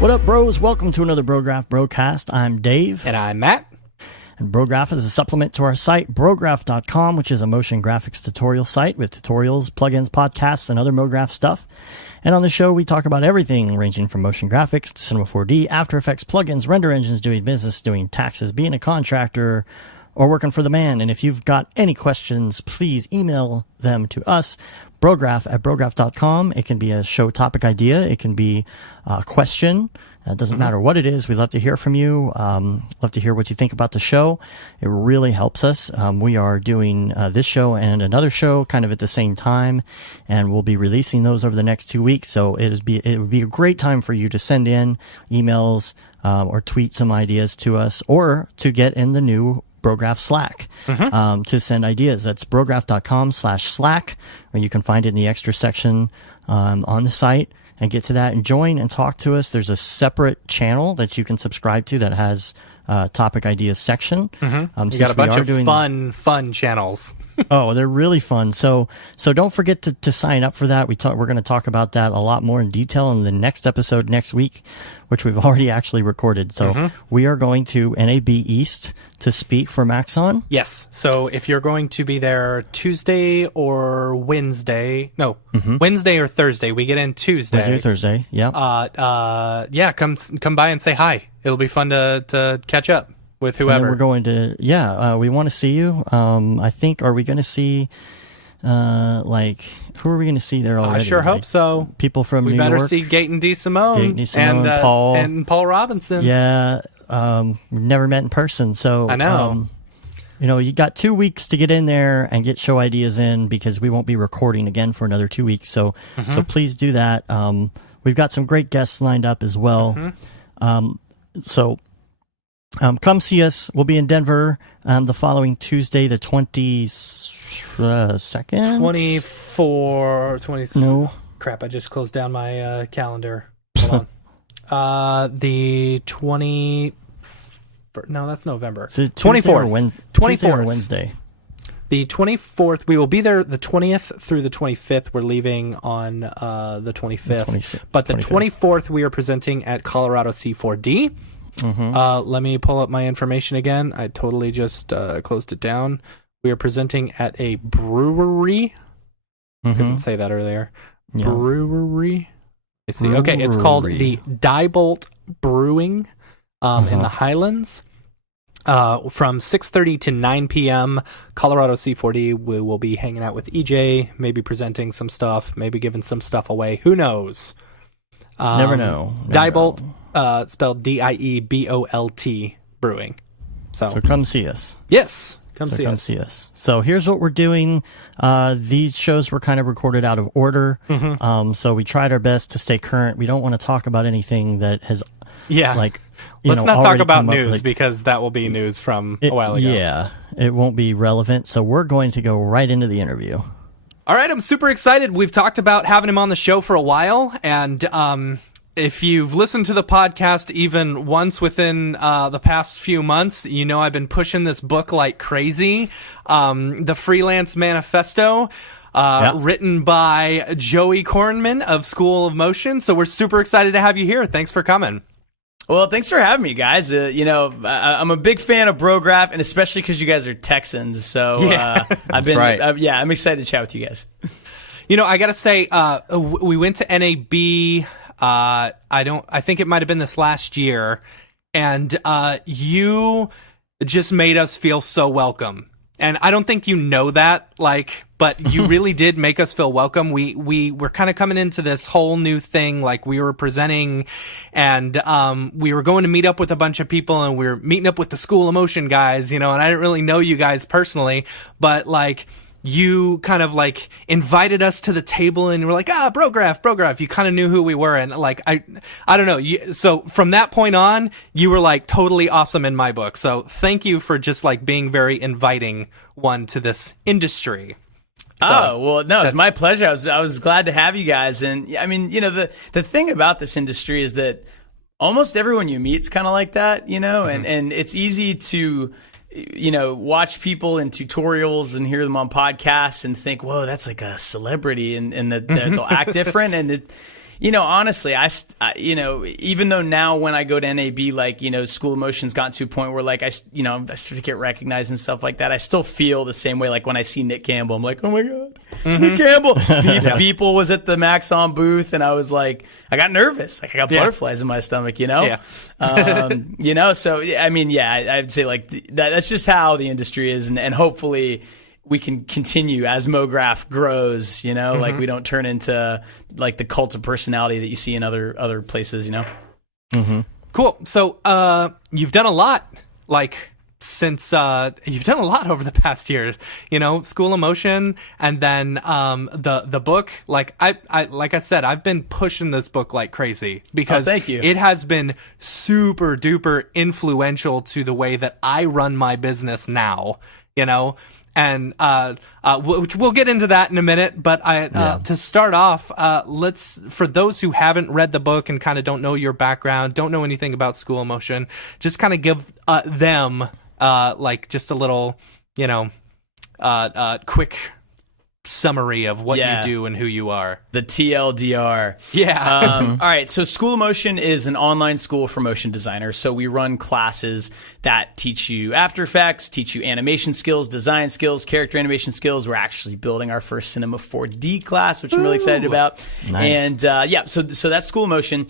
What up, bros? Welcome to another Brograph Broadcast. I'm Dave. And I'm Matt. And Brograph is a supplement to our site, Brograph.com, which is a motion graphics tutorial site with tutorials, plugins, podcasts, and other MoGraph stuff. And on the show, we talk about everything ranging from motion graphics to Cinema 4D, After Effects, plugins, render engines, doing business, doing taxes, being a contractor, or working for the man. And if you've got any questions, please email them to us, Brograph@Brograph.com. It can be a show topic idea. It can be a question. It doesn't matter what it is. We'd love to hear from you. Love to hear what you think about the show. It really helps us. We are doing this show and another show kind of at the same time, and we'll be releasing those over the next 2 weeks. So it would be a great time for you to send in emails or tweet some ideas to us, or to get in the new Brograph Slack to send ideas. That's brograph.com/Slack, or you can find it in the extra section on the site, and get to that and join and talk to us. There's a separate channel that you can subscribe to that has topic ideas section. You got a bunch of fun channels. Oh, they're really fun. So don't forget to sign up for that. We're going to talk about that a lot more in detail in the next episode next week, which we've already actually recorded. So we are going to NAB East to speak for Maxon. Yes. So if you're going to be there Tuesday or Wednesday, Wednesday or Thursday, we get in Tuesday. Wednesday or Thursday, yeah. Come by and say hi. It'll be fun to catch up with whoever. And then we're going to, we want to see you. I think, are we going to see, who are we going to see there already? I sure hope so. People from New York. We better see Gaten D. Simone, and Paul. And Paul Robinson. Yeah, we've never met in person, so. I know. You got 2 weeks to get in there and get show ideas in, because we won't be recording again for another 2 weeks. So please do that. We've got some great guests lined up as well. Come see us. We'll be in Denver the following Tuesday, the 22nd? 24, 20... No. Crap, I just closed down my calendar. Hold on. The 20... No, that's November. So 24th. 24th or Wednesday. The 24th, we will be there the 20th through the 25th. We're leaving on the 25th. But the 24th, we are presenting at Colorado C4D. Let me pull up my information again. I totally just closed it down. We are presenting at a brewery. Couldn't say that earlier. Yeah. Brewery. Let's see. Okay, it's called the Diebolt Brewing in the Highlands. From 6:30 to 9 p.m. Colorado C4D. We will be hanging out with EJ, maybe presenting some stuff, maybe giving some stuff away. Who knows? Never know. Diebolt, spelled Diebolt Brewing. So come see us. Yes, come see us. So here's what we're doing. These shows were kind of recorded out of order. So we tried our best to stay current. We don't want to talk about anything that has, let's not talk about news, because that will be news from a while ago. Yeah, it won't be relevant. So we're going to go right into the interview. All right, I'm super excited. We've talked about having him on the show for a while, and if you've listened to the podcast even once within the past few months, you know I've been pushing this book like crazy, The Freelance Manifesto, written by Joey Kornman of School of Motion. So we're super excited to have you here. Thanks for coming. Well, thanks for having me, guys. I'm a big fan of Brograph, and especially because you guys are Texans. So I'm excited to chat with you guys. I got to say, we went to NAB. I think it might have been this last year, and you just made us feel so welcome. And I don't think you know that, but you really did make us feel welcome. We were kind of coming into this whole new thing, we were presenting, and we were going to meet up with a bunch of people, and we were meeting up with the School of Motion guys, and I didn't really know you guys personally, but you kind of invited us to the table, and you were like, Brograph. You kind of knew who we were, and I don't know. So from that point on, you were totally awesome in my book. So thank you for just being very inviting one to this industry. So, it's my pleasure. I was glad to have you guys, and I mean, the thing about this industry is that almost everyone you meet's kind of like that, and it's easy to, watch people in tutorials and hear them on podcasts and think, whoa, that's like a celebrity, and that they'll act different. And honestly, even though now when I go to NAB, like, School of Motion's gotten to a point where, like, I start to get recognized and stuff like that. I still feel the same way. Like when I see Nick Campbell, I'm like, oh my God, it's Nick Campbell. People was at the Maxon booth, and I was like, I got nervous. Like I got butterflies in my stomach, Yeah. So, I mean, I'd say like that's just how the industry is. And hopefully we can continue as MoGraph grows, like we don't turn into like the cult of personality that you see in other places, Cool. So you've done a lot, like since you've done a lot over the past years, School of Motion, and then the book. Like I said, I've been pushing this book like crazy because thank you. It has been super duper influential to the way that I run my business now, And which we'll get into that in a minute, but to start off, for those who haven't read the book and kind of don't know your background, don't know anything about School of Motion, just kind of give them like just a little, quick summary of what you do and who you are. The TLDR. Yeah. All right. So School of Motion is an online school for motion designers. So we run classes that teach you After Effects, teach you animation skills, design skills, character animation skills. We're actually building our first Cinema 4D class, which I'm really excited about. Nice. And so that's School of Motion.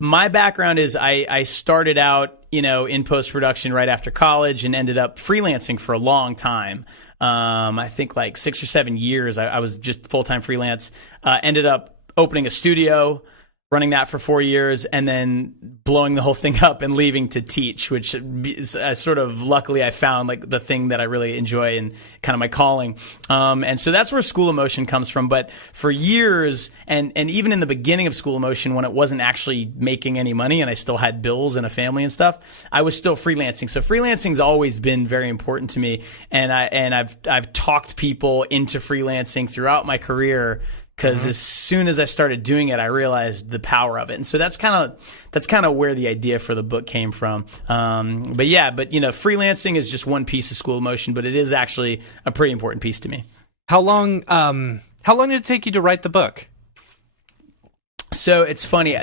My background is I started out, in post-production right after college and ended up freelancing for a long time. I think like 6 or 7 years. I was just full-time freelance. Ended up opening a studio, running that for 4 years, and then blowing the whole thing up and leaving to teach, which is luckily I found like the thing that I really enjoy and kind of my calling. And so that's where School of Motion comes from. But for years, and even in the beginning of School of Motion, when it wasn't actually making any money and I still had bills and a family and stuff, I was still freelancing. So freelancing's always been very important to me. And I've talked people into freelancing throughout my career, because as soon as I started doing it, I realized the power of it. And so that's kind of where the idea for the book came from. But freelancing is just one piece of School of Motion, but it is actually a pretty important piece to me. How long did it take you to write the book? So it's funny.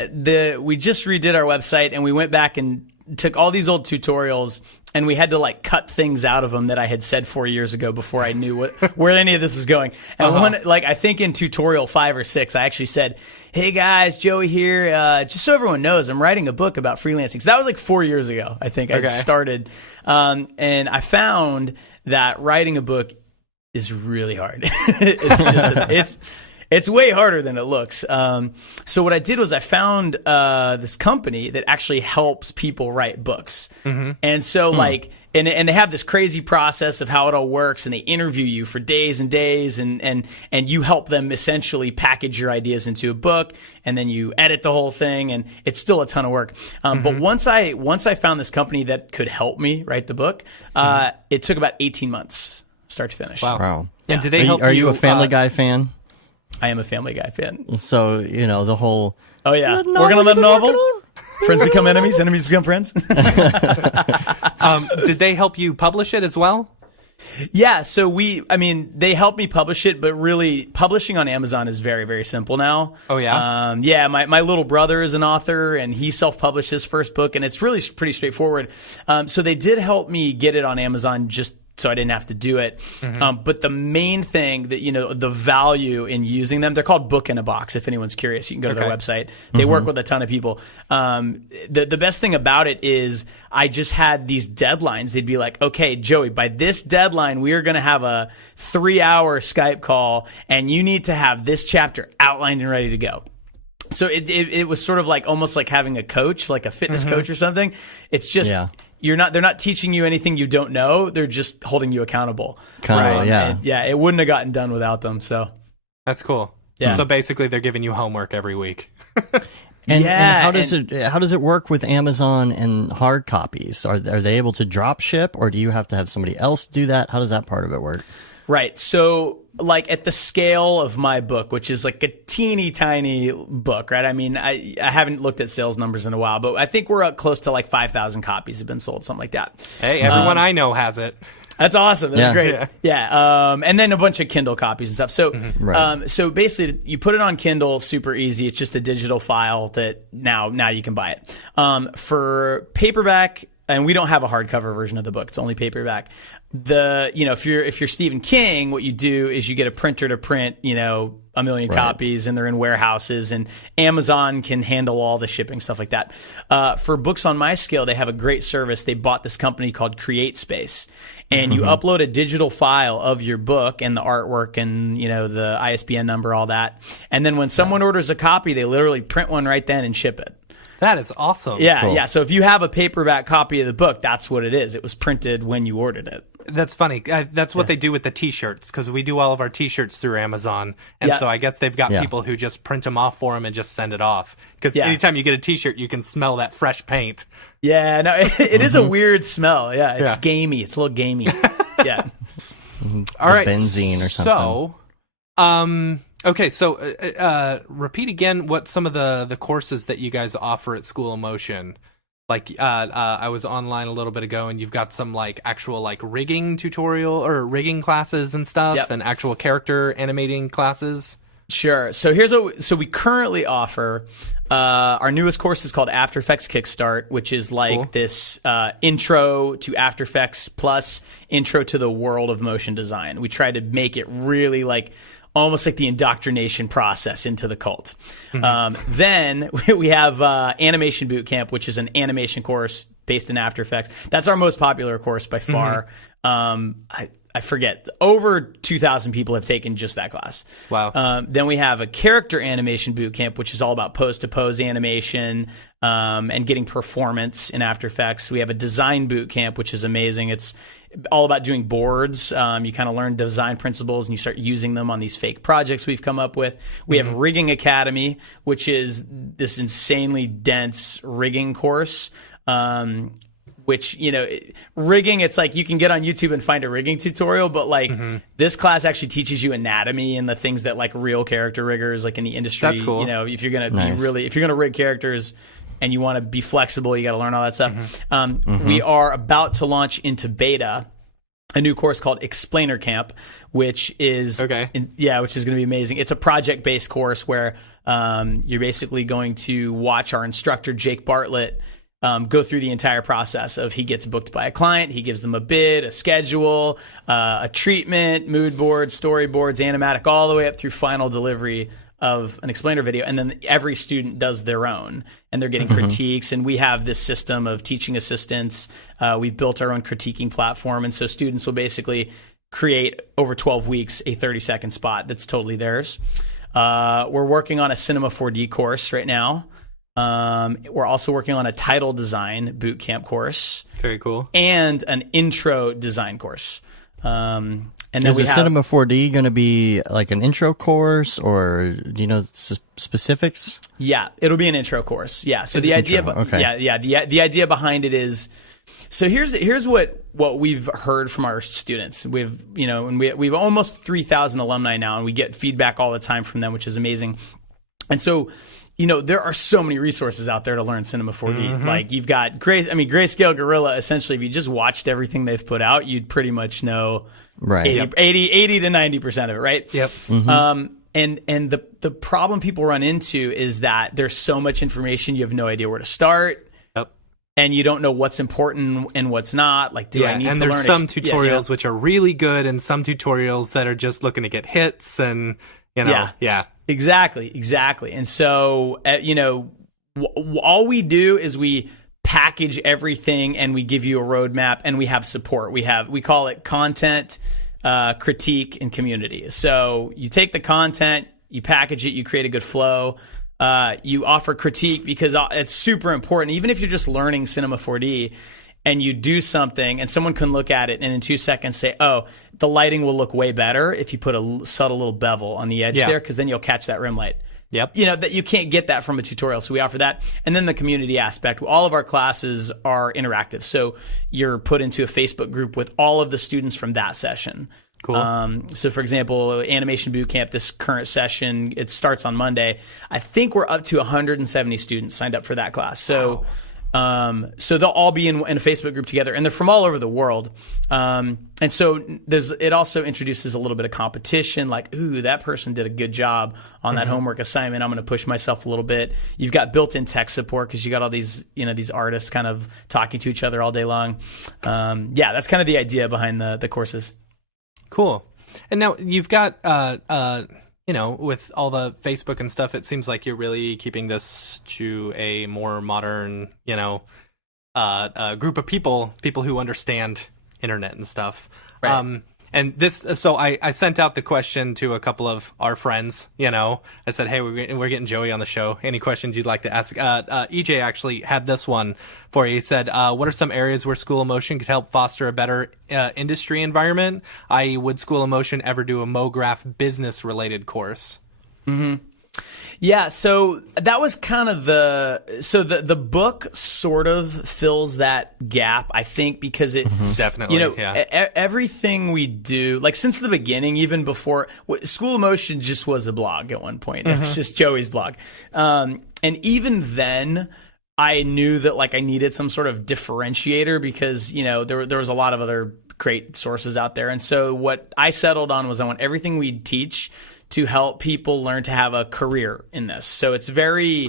We just redid our website, and we went back and took all these old tutorials, and we had to like cut things out of them that I had said 4 years ago before I knew where any of this was going. And I think in tutorial 5 or 6, I actually said, "Hey guys, Joey here. Just so everyone knows, I'm writing a book about freelancing." So that was like 4 years ago, I think. I started, and I found that writing a book is really hard. It's way harder than it looks. So what I did was I found this company that actually helps people write books. And so and they have this crazy process of how it all works, and they interview you for days and days, and you help them essentially package your ideas into a book, and then you edit the whole thing, and it's still a ton of work. But once I found this company that could help me write the book, it took about 18 months, start to finish. Wow. And did they help you? Are you a Family Guy fan? I am a Family Guy fan. So, the whole... Oh, yeah. Working on that novel? Friends become enemies, enemies become friends? Did they help you publish it as well? Yeah, so they helped me publish it, but really publishing on Amazon is very, very simple now. Oh, yeah? My little brother is an author, and he self-published his first book, and it's really pretty straightforward. So they did help me get it on Amazon just so I didn't have to do it. But the main thing that, the value in using them, they're called Book in a Box. If anyone's curious, you can go to their website. They work with a ton of people. The best thing about it is I just had these deadlines. They'd be like, okay, Joey, by this deadline, we are going to have a 3-hour Skype call, and you need to have this chapter outlined and ready to go. So it was sort of like almost like having a coach, like a fitness coach or something. It's just... Yeah. They're not teaching you anything you don't know. They're just holding you accountable. It wouldn't have gotten done without them. So that's cool. Yeah. So basically they're giving you homework every week. And how does it work with Amazon and hard copies? Are they able to drop ship, or do you have to have somebody else do that? How does that part of it work? Right. So like at the scale of my book, which is like a teeny tiny book, right? I mean, I haven't looked at sales numbers in a while, but I think we're up close to like 5,000 copies have been sold, something like that. Hey, everyone I know has it. That's awesome. That's Yeah. great. Yeah. And then a bunch of Kindle copies and stuff. So, Right. so basically, you put it on Kindle, super easy. It's just a digital file that now you can buy it. For paperback, and we don't have a hardcover version of the book. It's only paperback. If you're Stephen King, what you do is you get a printer to print, a million copies, and they're in warehouses, and Amazon can handle all the shipping, stuff like that. For books on my scale, they have a great service. They bought this company called CreateSpace, and you upload a digital file of your book and the artwork and, the ISBN number, all that. And then when someone orders a copy, they literally print one right then and ship it. That is awesome. Yeah, Cool. yeah. So if you have a paperback copy of the book, that's what it is. It was printed when you ordered it. That's funny. That's what they do with the T-shirts, because we do all of our T-shirts through Amazon, and Yeah. so I guess they've got Yeah. people who just print them off for them and just send it off. Because Yeah. anytime you get a T-shirt, you can smell that fresh paint. Yeah, no, it is a weird smell. Yeah, it's Yeah. gamey. It's a little gamey. Yeah. All right, benzene or something. So, okay, so repeat again what some of the courses that you guys offer at School of Motion. Like, I was online a little bit ago, and you've got some like actual like rigging tutorial or rigging classes and stuff, Yep. and actual character animating classes. Sure. So we currently offer our newest course is called After Effects Kickstart, which is like Cool. this intro to After Effects plus intro to the world of motion design. We try to make it really like almost like the indoctrination process into the cult. Then we have Animation Bootcamp, which is an animation course based in After Effects. That's our most popular course by far. I forget, over 2,000 people have taken just that class. Wow. Then we have a character animation bootcamp, which is all about pose-to-pose animation and getting performance in After Effects. We have a design bootcamp, which is amazing. It's all about doing boards. You kind of learn design principles and you start using them on these fake projects we've come up with. We have Rigging Academy, which is this insanely dense rigging course. Which, rigging, it's like you can get on YouTube and find a rigging tutorial, but like this class actually teaches you anatomy and the things that like real character riggers like in the industry, That's cool. If you're going to Nice. if you're going to rig characters and you want to be flexible, you got to learn all that stuff. We are about to launch into beta a new course called Explainer Camp, which is which is going to be amazing. It's a project-based course where you're basically going to watch our instructor Jake Bartlett go through the entire process of he gets booked by a client, he gives them a bid, a schedule, a treatment, mood board, storyboards, animatic, all the way up through final delivery of an explainer video. And then every student does their own, and they're getting critiques. And we have this system of teaching assistants. We've built our own critiquing platform. And so students will basically create over 12 weeks a 30-second spot that's totally theirs. We're working on a Cinema 4D course right now. We're also working on a title design bootcamp course. Very cool. And an intro design course. And then Is we the have Cinema 4D going to be like an intro course, or do you know specifics? Yeah, it'll be an intro course. Yeah. So It's the an idea, intro, okay. the idea behind it is, so here's what we've heard from our students. We've we've almost 3,000 alumni now, and we get feedback all the time from them, which is amazing. And so, there are so many resources out there to learn Cinema 4D. Like you've got Grayscale Gorilla. Essentially, if you just watched everything they've put out, you'd pretty much know Right. 80 to 90% of it, right? Yep. And the problem people run into is that there's so much information, you have no idea where to start. Yep. And you don't know what's important and what's not. Like, do I need and to there's learn? some tutorials which are really good, and some tutorials that are just looking to get hits, and yeah. Exactly. And so, all we do is we package everything and we give you a roadmap and we have support. We call it content, critique, and community. So you take the content, you package it, you create a good flow. You offer critique because it's super important. Even if you're just learning Cinema 4D and you do something and someone can look at it and in 2 seconds say, oh, the lighting will look way better if you put a subtle little bevel on the edge there, because then you'll catch that rim light. Yep. That you can't get that from a tutorial. So we offer that. And then the community aspect. All of our classes are interactive. So you're put into a Facebook group with all of the students from that session. Cool. So, for example, Animation Bootcamp, this current session, it starts on Monday. I think we're up to 170 students signed up for that class. So, so they'll all be in a Facebook group together, and they're from all over the world. And so it also introduces a little bit of competition, like, ooh, that person did a good job on that homework assignment. I'm going to push myself a little bit. You've got built-in tech support because you got all these, these artists kind of talking to each other all day long. Yeah, that's kind of the idea behind the courses. Cool. And now you've got, with all the Facebook and stuff, it seems like you're really keeping this to a more modern, group of people who understand internet and stuff. Right. And this, so I sent out the question to a couple of our friends, I said, hey, we're getting Joey on the show. Any questions you'd like to ask? EJ actually had this one for you. He said, what are some areas where School of Motion could help foster a better industry environment? I.e., would School of Motion ever do a MoGraph business-related course? Mm-hmm. Yeah, so that was kind of the book sort of fills that gap, I think, because it definitely, everything we do, like since the beginning, even before School of Motion just was a blog at one point. It was just Joey's blog, and even then, I knew that like I needed some sort of differentiator because there was a lot of other great sources out there, and so what I settled on was I want everything we teach to help people learn to have a career in this. So it's very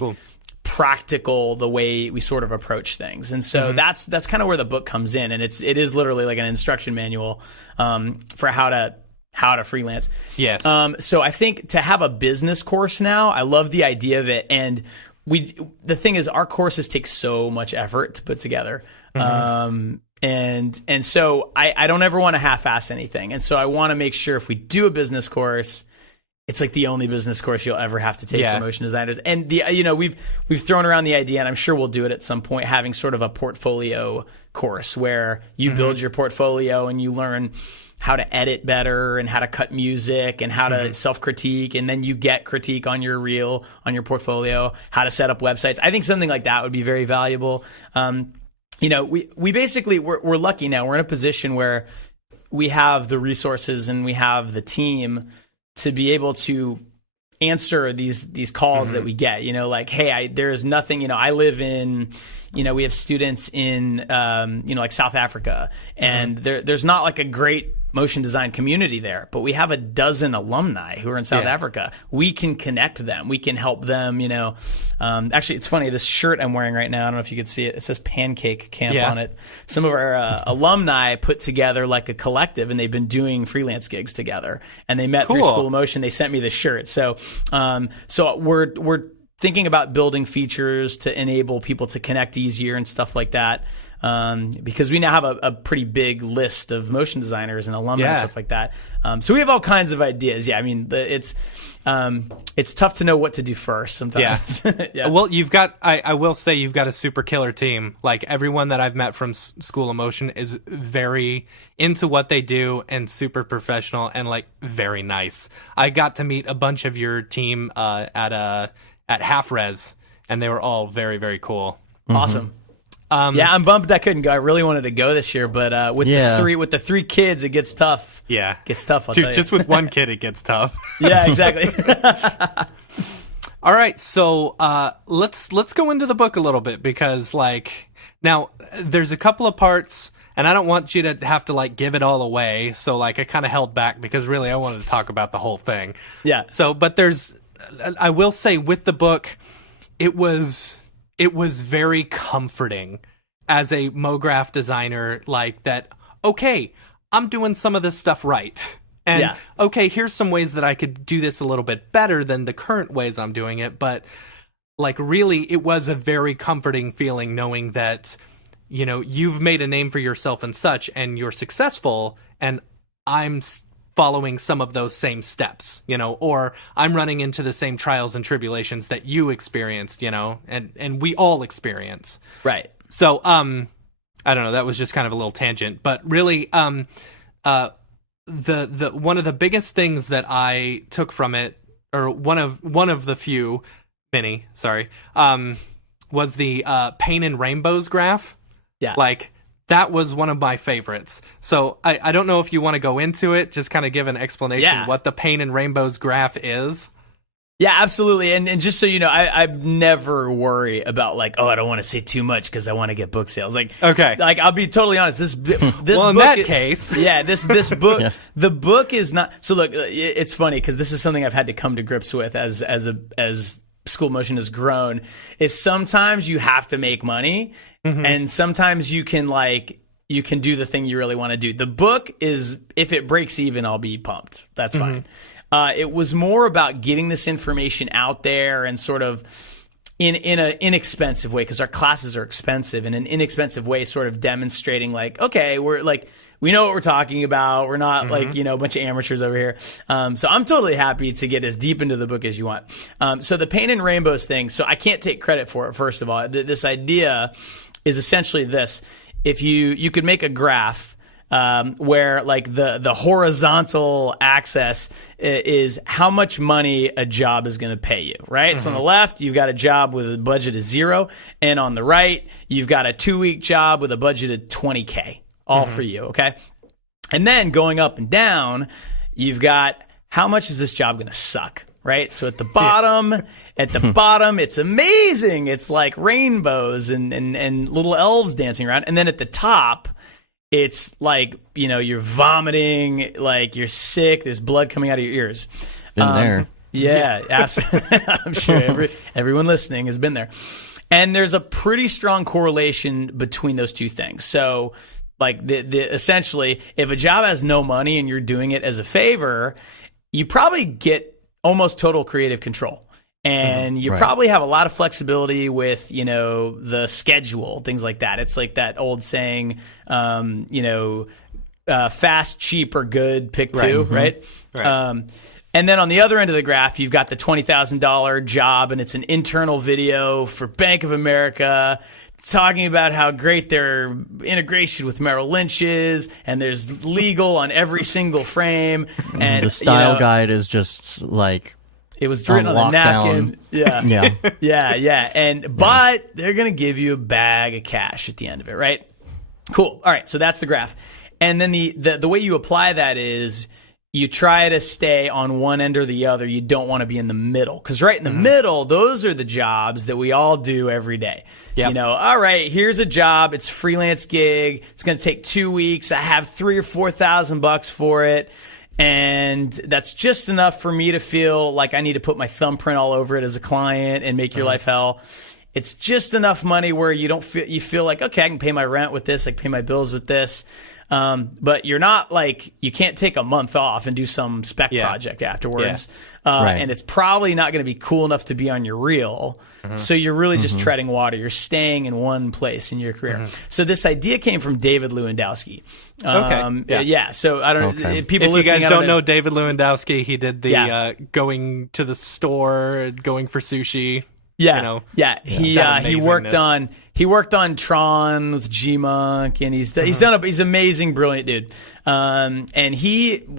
practical the way we sort of approach things. And so that's kind of where the book comes in. And it is literally like an instruction manual for how to freelance. Yes. So I think to have a business course now, I love the idea of it. And the thing is, our courses take so much effort to put together. And so I don't ever want to half-ass anything. And so I want to make sure if we do a business course, it's like the only business course you'll ever have to take for motion designers. And we've thrown around the idea, and I'm sure we'll do it at some point, having sort of a portfolio course where you build your portfolio and you learn how to edit better and how to cut music and how to self-critique, and then you get critique on your reel, on your portfolio, how to set up websites. I think something like that would be very valuable. We basically, we're lucky now. We're in a position where we have the resources and we have the team to be able to answer these calls that we get, like, hey, there's nothing, I live in, we have students in, like South Africa, and there's not like a great motion design community there, but we have a dozen alumni who are in South Africa. We can connect them. We can help them, actually, it's funny, this shirt I'm wearing right now, I don't know if you can see it. It says Pancake Camp on it. Some of our alumni put together like a collective, and they've been doing freelance gigs together, and they met through School of Motion. They sent me the shirt. So we're thinking about building features to enable people to connect easier and stuff like that. Because we now have a pretty big list of motion designers and alumni and stuff like that. So we have all kinds of ideas. Yeah, I mean, it's tough to know what to do first sometimes. Yeah. Well, I will say you've got a super killer team. Like everyone that I've met from School of Motion is very into what they do and super professional and like very nice. I got to meet a bunch of your team at Half Res, and they were all very, very cool. Awesome. I'm bummed I couldn't go. I really wanted to go this year, but with the three kids, it gets tough. Yeah, it gets tough. Dude, just with one kid, it gets tough. Yeah, exactly. All right, so let's go into the book a little bit, because like now there's a couple of parts, and I don't want you to have to like give it all away. So like I kind of held back because really I wanted to talk about the whole thing. Yeah. So, but I will say with the book, it was very comforting as a MoGraph designer, like that, okay, I'm doing some of this stuff right. And okay, here's some ways that I could do this a little bit better than the current ways I'm doing it. But like really, it was a very comforting feeling knowing that, you've made a name for yourself and such, and you're successful, and I'm following some of those same steps, or I'm running into the same trials and tribulations that you experienced, and we all experience. Right. So, I don't know, that was just kind of a little tangent, but really, the one of the biggest things that I took from it, or one of the few, many, sorry, was the pain and rainbows graph. Yeah. Like, that was one of my favorites. So I don't know if you want to go into it, just kind of give an explanation what the Pain and Rainbows graph is. Yeah, absolutely. And just so you know, I never worry about like, oh, I don't want to say too much because I want to get book sales. Like, okay, like I'll be totally honest. This well, book in that case, this book, the book is not. So look, it's funny because this is something I've had to come to grips with as School Motion has grown. Is sometimes you have to make money, and sometimes you can do the thing you really want to do. The book is, if it breaks even, I'll be pumped. That's fine. It was more about getting this information out there and sort of in an inexpensive way, because our classes are expensive, in an inexpensive way, sort of demonstrating like, okay, we're like, we know what we're talking about. We're not like, you know, a bunch of amateurs over here. So I'm totally happy to get as deep into the book as you want. So the Pain and Rainbows thing, so I can't take credit for it, first of all. This idea is essentially this. If you could make a graph where like the horizontal axis is how much money a job is going to pay you, right? So on the left, you've got a job with a budget of 0. And on the right, you've got a 2-week job with a budget of $20K, all for you, okay? And then going up and down, you've got how much is this job going to suck? Right. So at the bottom, it's amazing. It's like rainbows and little elves dancing around. And then at the top, it's like, you know, you're vomiting, like you're sick. There's blood coming out of your ears. Been there. Yeah, absolutely. I'm sure everyone listening has been there. And there's a pretty strong correlation between those two things. So like the essentially, if a job has no money and you're doing it as a favor, you probably get almost total creative control. And you probably have a lot of flexibility with, you know, the schedule, things like that. It's like that old saying, you know, fast, cheap, or good, pick two, right? And then on the other end of the graph, you've got the $20,000 job, and it's an internal video for Bank of America talking about how great their integration with Merrill Lynch is, and there's legal on every single frame. And the style guide is just like, it was written on a napkin. Yeah. But they're going to give you a bag of cash at the end of it, right? Cool. All right. So that's the graph. And then the way you apply that is you try to stay on one end or the other. You don't want to be in the middle, because right in the middle, those are the jobs that we all do every day. You know, all right, here's a job. It's a freelance gig. It's going to take 2 weeks. I have $3,000 or $4,000 for it. And that's just enough for me to feel like I need to put my thumbprint all over it as a client and make your life hell. It's just enough money where you feel like, okay, I can pay my rent with this, I can pay my bills with this. But you're not like, you can't take a month off and do some spec project afterwards. And it's probably not going to be cool enough to be on your reel. So you're really just treading water. You're staying in one place in your career. So this idea came from David Lewandowski. So I don't know. People if listening, you guys don't know David Lewandowski, he did the going to the store, going for sushi. He worked on Tron with G-Monk, and he's an amazing, brilliant dude. And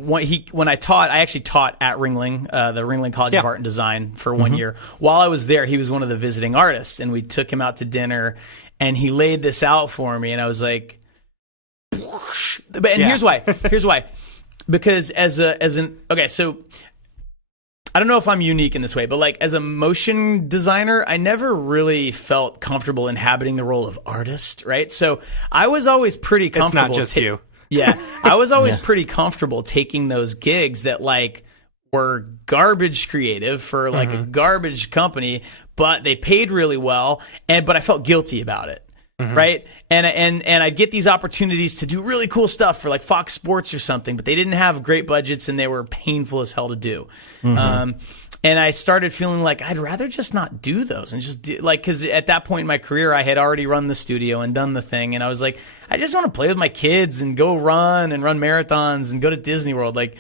when I actually taught at Ringling, the Ringling College of Art and Design for 1 year. While I was there, he was one of the visiting artists, and we took him out to dinner, and he laid this out for me, and I was like, here's why. Because so I don't know if I'm unique in this way, but like as a motion designer, I never really felt comfortable inhabiting the role of artist, right? So I was always pretty comfortable. It's not just you. Yeah. I was always pretty comfortable taking those gigs that like were garbage creative for like a garbage company, but they paid really well, but I felt guilty about it. Right. And I'd get these opportunities to do really cool stuff for like Fox Sports or something, but they didn't have great budgets and they were painful as hell to do. And I started feeling like I'd rather just not do those and just do because at that point in my career, I had already run the studio and done the thing. And I was like, I just want to play with my kids and go run marathons and go to Disney World. Like,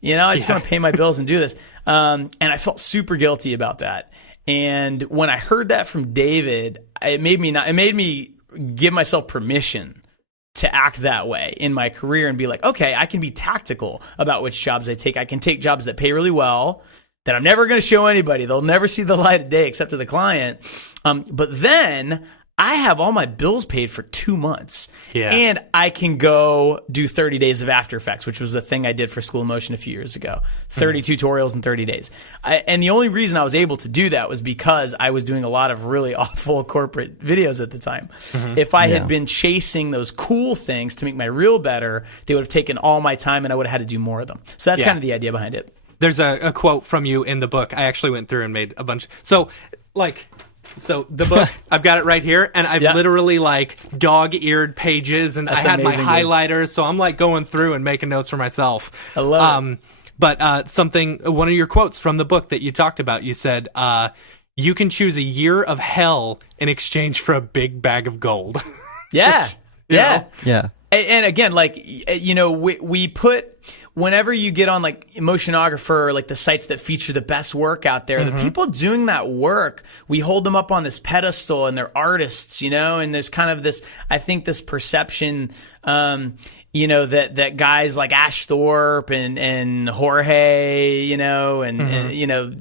you know, I just want to pay my bills and do this. And I felt super guilty about that. And when I heard that from David, it made me give myself permission to act that way in my career and be like, okay, I can be tactical about which jobs I take. I can take jobs that pay really well, that I'm never going to show anybody. They'll never see the light of day except to the client. But then I have all my bills paid for 2 months. Yeah. And I can go do 30 days of After Effects, which was a thing I did for School of Motion a few years ago. 30 tutorials in 30 days. And the only reason I was able to do that was because I was doing a lot of really awful corporate videos at the time. If I had been chasing those cool things to make my reel better, they would have taken all my time and I would have had to do more of them. So that's kind of the idea behind it. There's a quote from you in the book. I actually went through and made a bunch. So the book, I've got it right here, and I've literally like dog-eared pages, and I had my highlighters, so I'm like going through and making notes for myself. I love it. But one of your quotes from the book that you talked about, you said, you can choose a year of hell in exchange for a big bag of gold. Yeah. Yeah. And again, like, you know, we put, whenever you get on like Motionographer, like the sites that feature the best work out there, the people doing that work, we hold them up on this pedestal and they're artists, you know, and there's kind of this, I think this perception, you know, that guys like Ash Thorpe and Jorge, you know, and you know,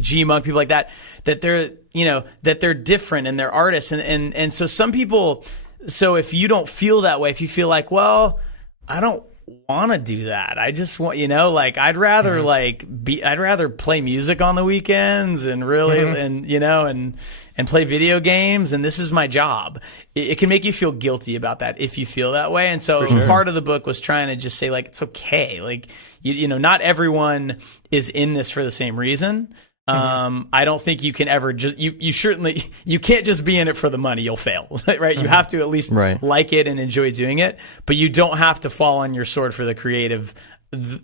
G Monk, people like that they're, you know, that they're different and they're artists. And so some people, so if you don't feel that way, if you feel like, well, I don't want to do that, I just want, you know, like I'd rather I'd rather play music on the weekends and really and you know and play video games, and this is my job. It can make you feel guilty about that if you feel that way. And so part of the book was trying to just say, like, it's okay, like you know, not everyone is in this for the same reason. I don't think you can ever just, you certainly, you can't just be in it for the money. You'll fail, right? You have to at least like it and enjoy doing it, but you don't have to fall on your sword for the creative,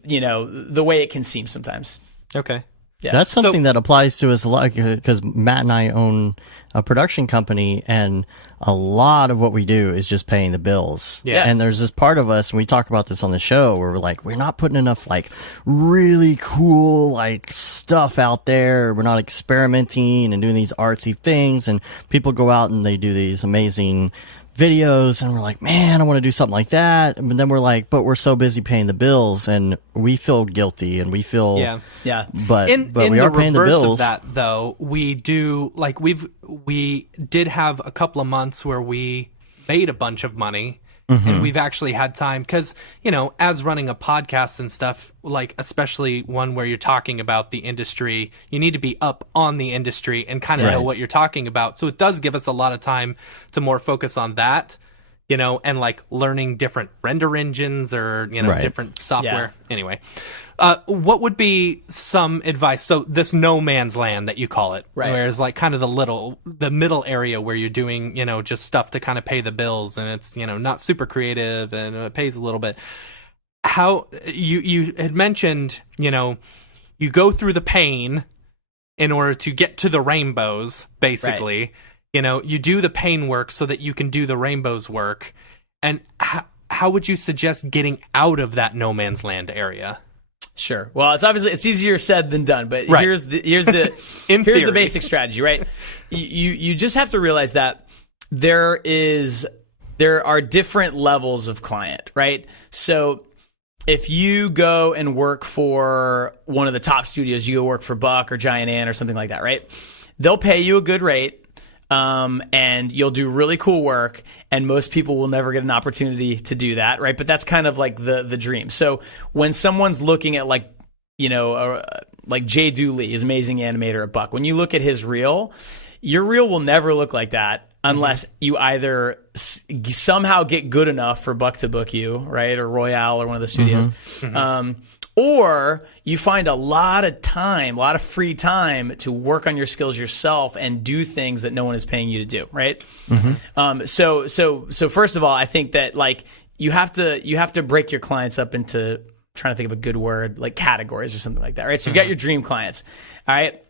you know, the way it can seem sometimes. Okay. Yeah. That's something that applies to us a lot, because Matt and I own a production company, and a lot of what we do is just paying the bills. Yeah. And there's this part of us, and we talk about this on the show, where we're like, we're not putting enough like really cool like stuff out there. We're not experimenting and doing these artsy things, and people go out and they do these amazing videos, and we're like, man, I want to do something like that. And then we're like, but we're so busy paying the bills, and we feel guilty, and we feel but we are paying the bills. Of that, though, we do, like, we did have a couple of months where we made a bunch of money. And we've actually had time, because, you know, as running a podcast and stuff, like, especially one where you're talking about the industry, you need to be up on the industry and kind of know what you're talking about. So it does give us a lot of time to more focus on that, you know, and like learning different render engines or, you know, different software. Anyway, what would be some advice? So this no man's land that you call it, where it's like kind of the middle area where you're doing, you know, just stuff to kind of pay the bills, and it's, you know, not super creative and it pays a little bit. How you had mentioned, you know, you go through the pain in order to get to the rainbows, basically. You know, you do the pain work so that you can do the rainbows work. And how would you suggest getting out of that no man's land area? Sure. Well, it's easier said than done, but here's the here's the basic strategy, right? You just have to realize that there are different levels of client, right? So if you go and work for one of the top studios, you go work for Buck or Giant Ant or something like that, right? They'll pay you a good rate. And you'll do really cool work, and most people will never get an opportunity to do that, right? But that's kind of like the dream. So when someone's looking at, like, you know, like Jay Dooley, his amazing animator at Buck, when you look at his reel, your reel will never look like that unless you either somehow get good enough for Buck to book you, right? Or Royale or one of the studios. Or you find a lot of free time to work on your skills yourself and do things that no one is paying you to do, right? So first of all, I think that, like, you have to break your clients up into, I'm trying to think of a good word, like categories or something like that, right? So you've got your dream clients, all right?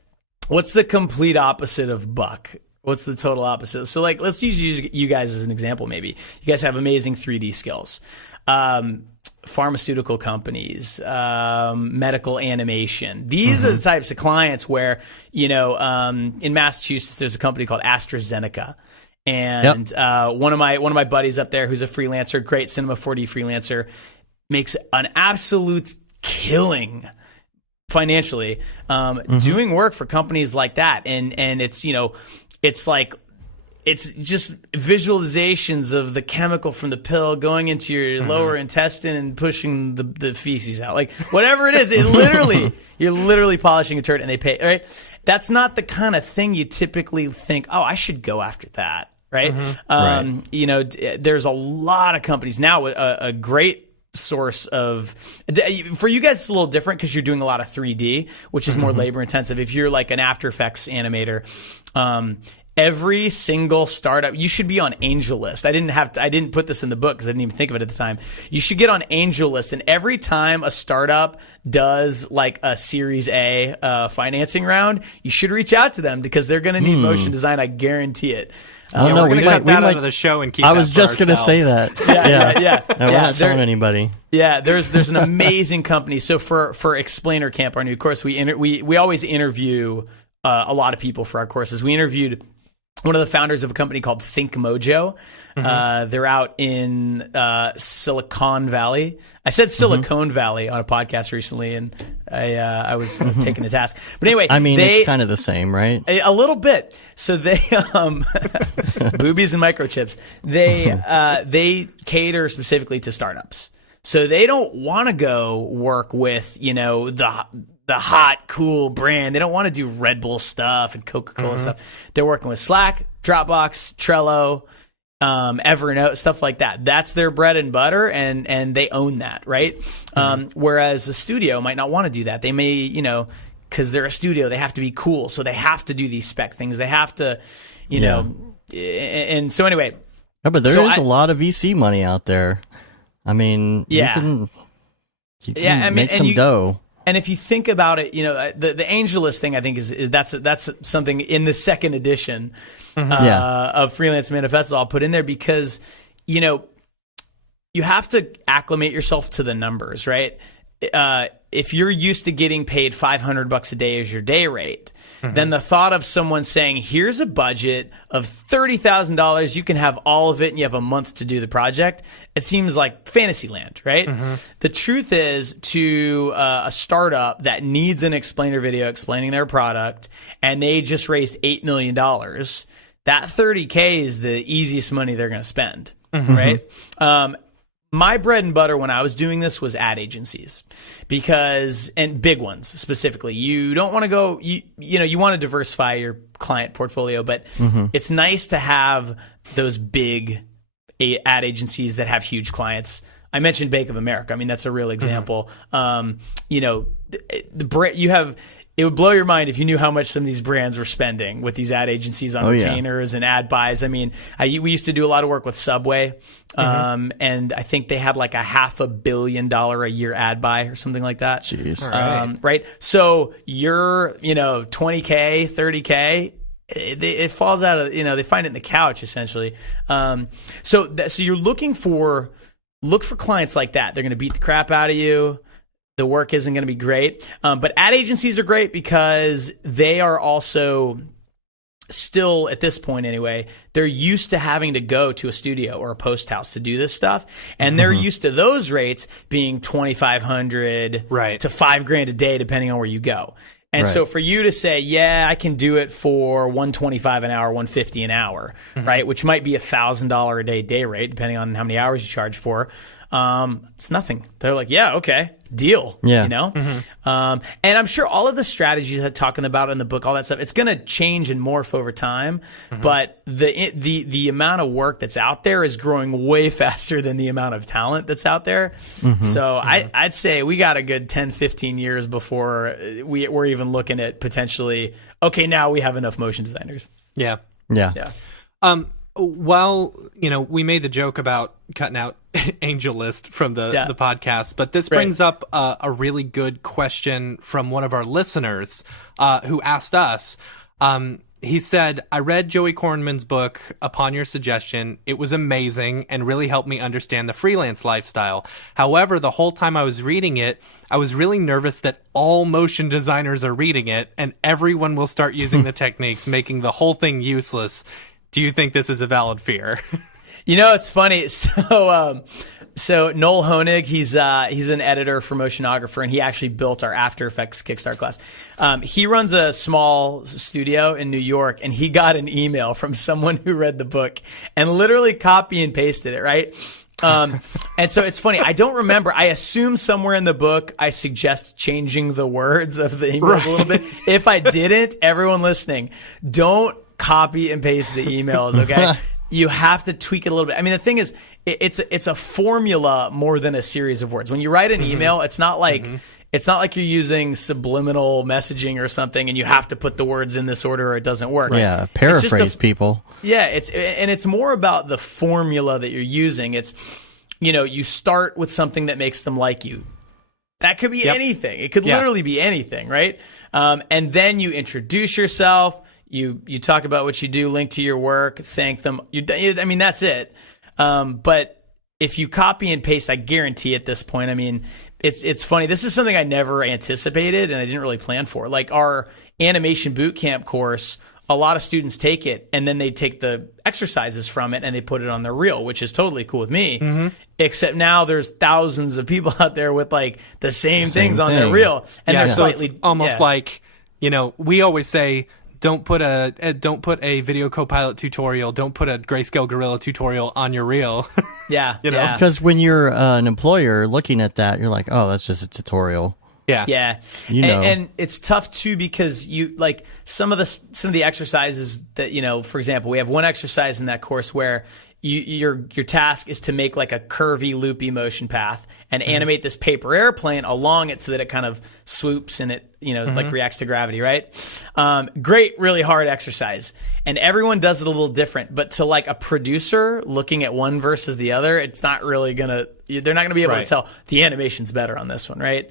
What's the complete opposite of Buck? What's the total opposite? So, like, let's use you guys as an example. Maybe you guys have amazing 3D skills. Pharmaceutical companies, medical animation. These are the types of clients where, you know, in Massachusetts, there's a company called AstraZeneca. And one of my buddies up there, who's a freelancer, great Cinema 4D freelancer, makes an absolute killing financially doing work for companies like that. And it's, you know, it's like it's just visualizations of the chemical from the pill going into your lower intestine and pushing the feces out. Like whatever it is, you're literally polishing a turd and they pay, right? That's not the kind of thing you typically think, oh, I should go after that, right? Right. You know, there's a lot of companies now, a great source of, for you guys it's a little different because you're doing a lot of 3D, which is more labor intensive. If you're like an After Effects animator, every single startup, you should be on AngelList. I didn't put this in the book because I didn't even think of it at the time. You should get on AngelList, and every time a startup does like a Series A financing round, you should reach out to them because they're going to need motion design. I guarantee it. We're going to cut that out of the show and keep I that was for just going to ourselves. say that. Yeah. No, we're not telling anybody. Yeah, there's an amazing company. So for Explainer Camp, our new course, we always interview a lot of people for our courses. We interviewed one of the founders of a company called Think Mojo. They're out in Silicon Valley. I said Silicon Valley on a podcast recently, and I was taken to task. But anyway, I mean, it's kind of the same, right? A little bit. So they boobies and microchips. They cater specifically to startups. So they don't want to go work with, you know, the hot, cool brand. They don't want to do Red Bull stuff and Coca-Cola stuff. They're working with Slack, Dropbox, Trello, Evernote, stuff like that. That's their bread and butter, and they own that, right? Whereas a studio might not want to do that. They may, you know, because they're a studio, they have to be cool. So they have to do these spec things. They have to, you know, and so anyway. Yeah, but there is a lot of VC money out there. I mean, you can make some dough. And if you think about it, you know, the AngelList thing, I think is that's something in the second edition of Freelance Manifesto I'll put in there because, you know, you have to acclimate yourself to the numbers, right? If you're used to getting paid $500 a day as your day rate, then the thought of someone saying, here's a budget of $30,000, you can have all of it and you have a month to do the project, it seems like fantasy land, right? The truth is, to a startup that needs an explainer video explaining their product and they just raised $8 million, that $30K is the easiest money they're going to spend, right? My bread and butter when I was doing this was ad agencies and big ones specifically. You don't want to go, you want to diversify your client portfolio, but it's nice to have those big ad agencies that have huge clients. I mentioned Bank of America. I mean, that's a real example. You know, it would blow your mind if you knew how much some of these brands were spending with these ad agencies on retainers and ad buys. I mean, we used to do a lot of work with Subway, and I think they had like a $500 million a year ad buy or something like that. Jeez. Right. So you're, you know, 20K, 30K. It falls out of, you know, they find it in the couch essentially. So you're look for clients like that. They're going to beat the crap out of you. The work isn't going to be great. But ad agencies are great because they are also still, at this point anyway, they're used to having to go to a studio or a post house to do this stuff. And they're used to those rates being $2,500 to $5,000 a day, depending on where you go. And so for you to say, yeah, I can do it for $125 an hour, $150 an hour, right? Which might be $1,000 a day rate, depending on how many hours you charge for. It's nothing. They're like, yeah, okay, deal. Yeah. You know? And I'm sure all of the strategies that talking about in the book, all that stuff, it's going to change and morph over time. But the amount of work that's out there is growing way faster than the amount of talent that's out there. So I'd say we got a good 10, 15 years before we're even looking at potentially, okay, now we have enough motion designers. Yeah. Well, you know, we made the joke about cutting out AngelList from the podcast, but this brings up a really good question from one of our listeners who asked us. He said, I read Joey Kornman's book upon your suggestion. It was amazing and really helped me understand the freelance lifestyle. However, the whole time I was reading it, I was really nervous that all motion designers are reading it and everyone will start using the techniques, making the whole thing useless. Do you think this is a valid fear? You know, it's funny. So So Noel Honig, he's an editor for Motionographer, and he actually built our After Effects Kickstart class. He runs a small studio in New York, and he got an email from someone who read the book and literally copy and pasted it, right? And so it's funny. I don't remember. I assume somewhere in the book I suggest changing the words of the email a little bit. If I didn't, everyone listening, don't copy and paste the emails, okay? You have to tweak it a little bit. I mean, the thing is, it's a formula more than a series of words. When you write an email, it's not like you're using subliminal messaging or something, and you have to put the words in this order or it doesn't work. Yeah, paraphrase people. Yeah, it's more about the formula that you're using. It's, you start with something that makes them like you. That could be anything. It could literally be anything, right? And then you introduce yourself. You talk about what you do, link to your work, thank them. I mean, that's it. But if you copy and paste, I guarantee at this point, I mean, it's funny. This is something I never anticipated and I didn't really plan for. Like our animation bootcamp course, a lot of students take it and then they take the exercises from it and they put it on their reel, which is totally cool with me. Except now there's thousands of people out there with like the same things on their reel, and they're slightly it's almost like, we always say, don't put a Video Copilot tutorial, don't put a Grayscale Gorilla tutorial on your reel. Because when you're an employer looking at that, you're like, oh, that's just a tutorial. Yeah. And it's tough too, because you like some of the exercises that, for example, we have one exercise in that course where your task is to make like a curvy, loopy motion path and animate this paper airplane along it so that it kind of swoops and it, like reacts to gravity, right? Great, really hard exercise. And everyone does it a little different. But to like a producer looking at one versus the other, it's not really they're not gonna be able to tell the animation's better on this one, right?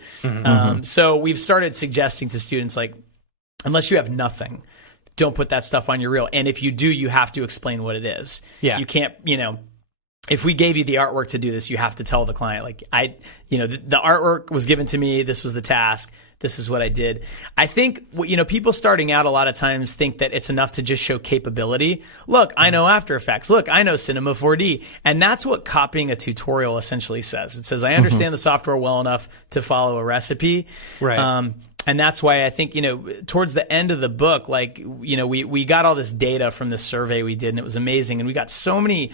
So we've started suggesting to students, like, unless you have nothing, don't put that stuff on your reel. And if you do, you have to explain what it is. Yeah. You can't, if we gave you the artwork to do this, you have to tell the client, like, the artwork was given to me. This was the task. This is what I did. I think, people starting out a lot of times think that it's enough to just show capability. Look, I know After Effects. Look, I know Cinema 4D. And that's what copying a tutorial essentially says. It says, I understand the software well enough to follow a recipe. Right. And that's why I think, towards the end of the book, like, we got all this data from this survey we did, and it was amazing. And we got so many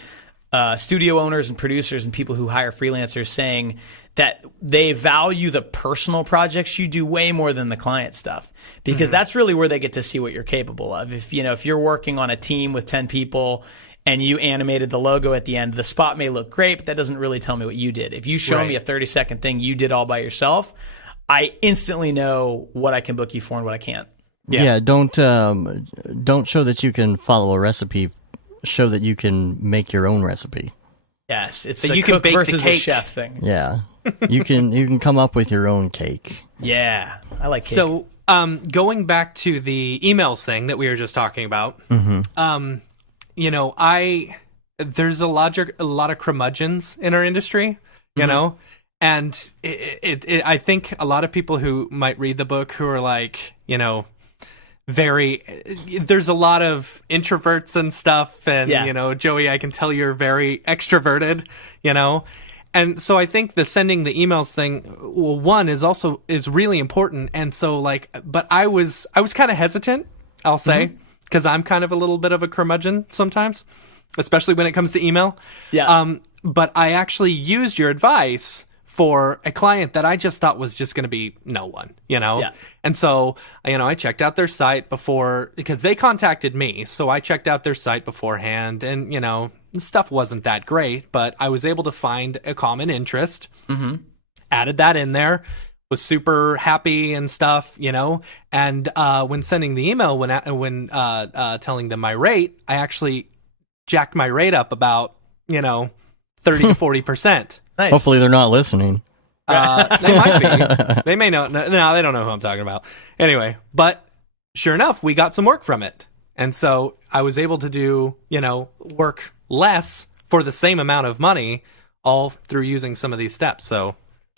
studio owners and producers and people who hire freelancers saying that they value the personal projects you do way more than the client stuff, because that's really where they get to see what you're capable of. If you're working on a team with 10 people and you animated the logo at the end, the spot may look great, but that doesn't really tell me what you did. If you show me a 30-second thing you did all by yourself, I instantly know what I can book you for and what I can't. Yeah, don't show that you can follow a recipe. Show that you can make your own recipe. Yes, it's the cook versus the chef thing. Yeah, you can come up with your own cake. Yeah, I like cake. So, going back to the emails thing that we were just talking about, there's a lot of curmudgeons in our industry, you know, and I think a lot of people who might read the book who are like, there's a lot of introverts and stuff, and Joey, I can tell you're very extroverted, and so I think the sending the emails thing, well, one is really important, and so but I was kind of hesitant, I'll say, because I'm kind of a little bit of a curmudgeon sometimes, especially when it comes to email. But I actually used your advice for a client that I just thought was just going to be no one, And so, I checked out their site before, because they contacted me. So I checked out their site beforehand, and, the stuff wasn't that great, but I was able to find a common interest, added that in there, was super happy and stuff, and when sending the email, when telling them my rate, I actually jacked my rate up about, 30 to 40%. Nice. Hopefully they're not listening. They might be. They may not. No, they don't know who I'm talking about. Anyway, but sure enough, we got some work from it. And so I was able to do, work less for the same amount of money, all through using some of these steps. So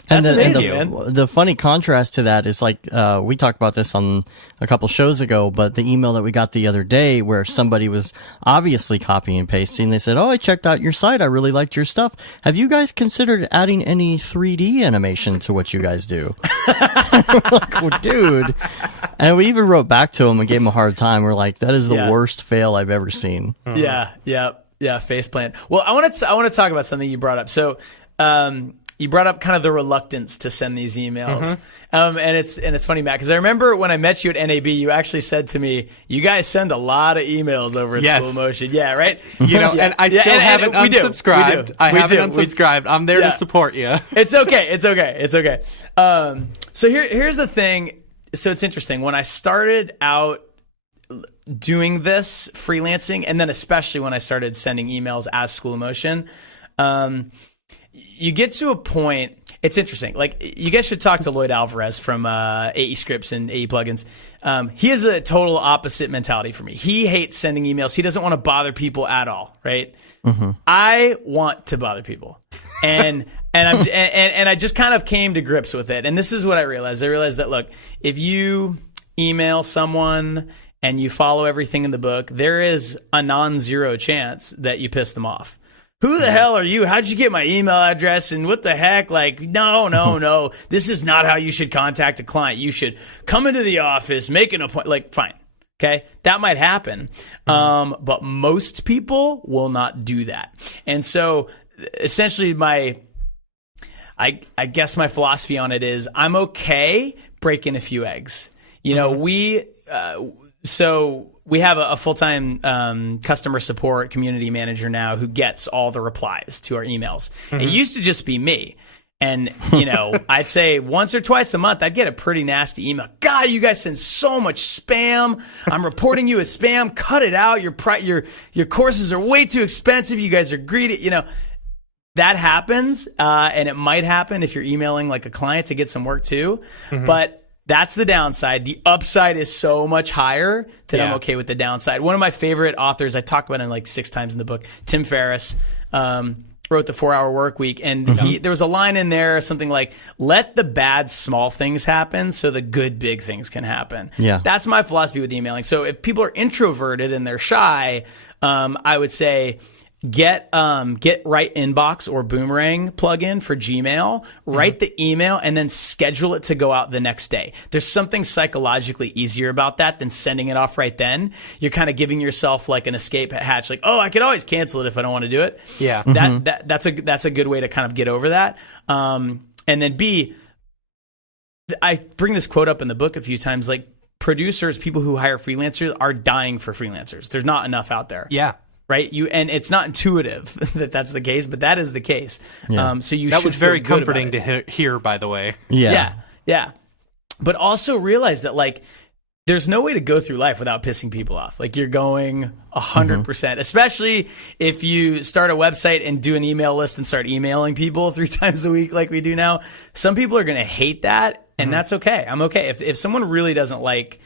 And That's amazing, and the funny contrast to that is like, we talked about this on a couple shows ago, but the email that we got the other day where somebody was obviously copying and pasting, they said, "Oh, I checked out your site. I really liked your stuff. Have you guys considered adding any 3D animation to what you guys do?" We're like, well, dude. And we even wrote back to him and gave him a hard time. We're like, that is the worst fail I've ever seen. Yeah. Faceplant. Well, I want to talk about something you brought up. So, you brought up kind of the reluctance to send these emails. And it's funny, Matt, because I remember when I met you at NAB, you actually said to me, "You guys send a lot of emails over at School Motion." Yeah, right? And I still haven't unsubscribed. I haven't unsubscribed. I'm there to support you. It's okay. So here's the thing. So it's interesting. When I started out doing this freelancing, and then especially when I started sending emails as School of Motion, you get to a point. It's interesting. Like, you guys should talk to Lloyd Alvarez from AE Scripts and AE Plugins. He has a total opposite mentality for me. He hates sending emails. He doesn't want to bother people at all. Right? I want to bother people, and I just kind of came to grips with it. And this is what I realized. I realized that, look, if you email someone and you follow everything in the book, there is a non-zero chance that you piss them off. Who the hell are you? How'd you get my email address? And what the heck? Like, no. This is not how you should contact a client. You should come into the office, make an appointment. Like, fine. Okay. That might happen. But most people will not do that. And so essentially I guess my philosophy on it is I'm okay breaking a few eggs. You know, we have a full-time customer support community manager now who gets all the replies to our emails. It used to just be me. And, I'd say once or twice a month, I'd get a pretty nasty email. God, you guys send so much spam. I'm reporting you as spam. Cut it out. Your courses are way too expensive. You guys are greedy. That happens. And it might happen if you're emailing like a client to get some work too. But that's the downside. The upside is so much higher that I'm okay with the downside. One of my favorite authors, I talk about him like 6 times in the book, Tim Ferriss, wrote The 4-Hour Work Week. And there was a line in there, something like, let the bad small things happen so the good big things can happen. Yeah. That's my philosophy with emailing. So if people are introverted and they're shy, I would say, get Write Inbox or Boomerang plugin for Gmail, write the email, and then schedule it to go out the next day. There's something psychologically easier about that than sending it off right then. You're kind of giving yourself like an escape hatch, like, oh, I could always cancel it if I don't want to do it. Yeah. That's a good way to kind of get over that. And then B, I bring this quote up in the book a few times, like, producers, people who hire freelancers are dying for freelancers. There's not enough out there. Yeah. Right, and it's not intuitive that that's the case, but that is the case. Yeah. So that was very comforting to hear, by the way. Yeah. But also realize that like there's no way to go through life without pissing people off. Like you're going 100%, especially if you start a website and do an email list and start emailing people 3 times a week like we do now. Some people are going to hate that, and that's okay. I'm okay if someone really doesn't like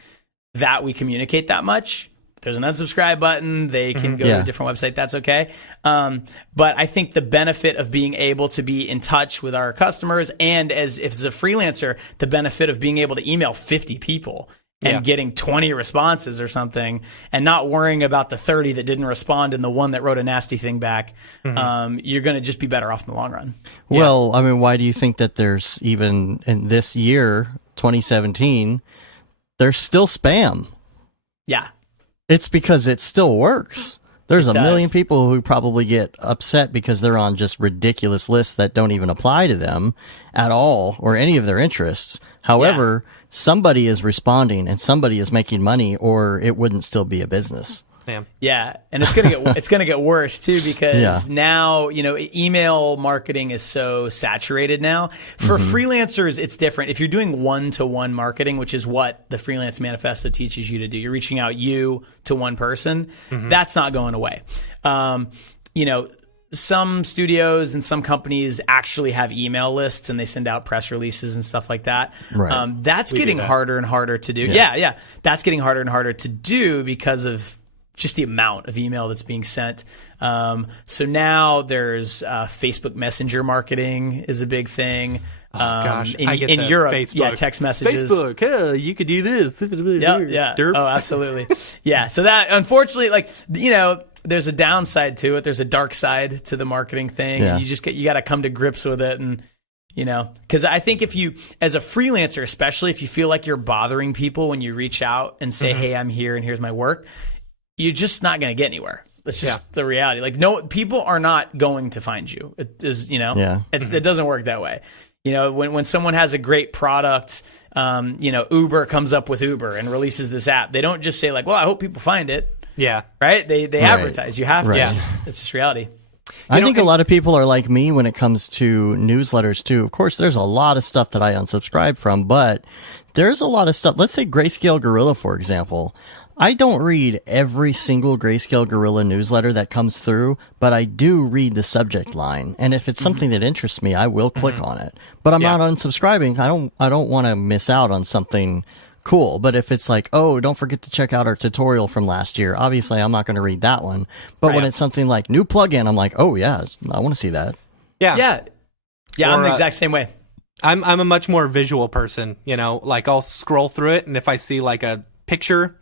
that we communicate that much. There's an unsubscribe button. They can go to a different website. That's okay. But I think the benefit of being able to be in touch with our customers, and as a freelancer, the benefit of being able to email 50 people and getting 20 responses or something, and not worrying about the 30 that didn't respond and the one that wrote a nasty thing back, you're going to just be better off in the long run. Well, I mean, why do you think that there's even in this year, 2017, there's still spam? Yeah. It's because it still works. There's a million people who probably get upset because they're on just ridiculous lists that don't even apply to them at all or any of their interests. However, somebody is responding and somebody is making money, or it wouldn't still be a business. Yeah, and it's gonna get worse too, because now email marketing is so saturated now. For freelancers, it's different. If you're doing one-to-one marketing, which is what the Freelance Manifesto teaches you to do, you're reaching out to one person. That's not going away. Some studios and some companies actually have email lists and they send out press releases and stuff like that. Right. That's getting harder and harder to do. Yeah, that's getting harder and harder to do because of just the amount of email that's being sent. So now there's Facebook Messenger marketing is a big thing. gosh, I get in the Europe, Facebook. text messages. Facebook, you could do this. Yeah. Derp. Oh, absolutely. Yeah. So that, unfortunately, like, there's a downside to it. There's a dark side to the marketing thing. Yeah. And you got to come to grips with it. And, because I think if you, as a freelancer, especially if you feel like you're bothering people when you reach out and say, hey, I'm here and here's my work, you're just not going to get anywhere. That's just the reality. Like, no, people are not going to find you. It is, it doesn't work that way. When someone has a great product, Uber comes up with Uber and releases this app. They don't just say like, well, I hope people find it. Yeah. Right. They advertise. You have to. Right. Yeah. It's just reality. I think a lot of people are like me when it comes to newsletters too. Of course, there's a lot of stuff that I unsubscribe from, but there's a lot of stuff. Let's say Grayscale Gorilla, for example. I don't read every single Grayscale Gorilla newsletter that comes through, but I do read the subject line. And if it's something that interests me, I will click on it. But I'm not unsubscribing. I don't want to miss out on something cool. But if it's like, oh, don't forget to check out our tutorial from last year, obviously I'm not going to read that one. But when it's something like new plugin, I'm like, oh yeah, I want to see that. Yeah. I'm the exact same way. I'm a much more visual person, like I'll scroll through it, and if I see like a picture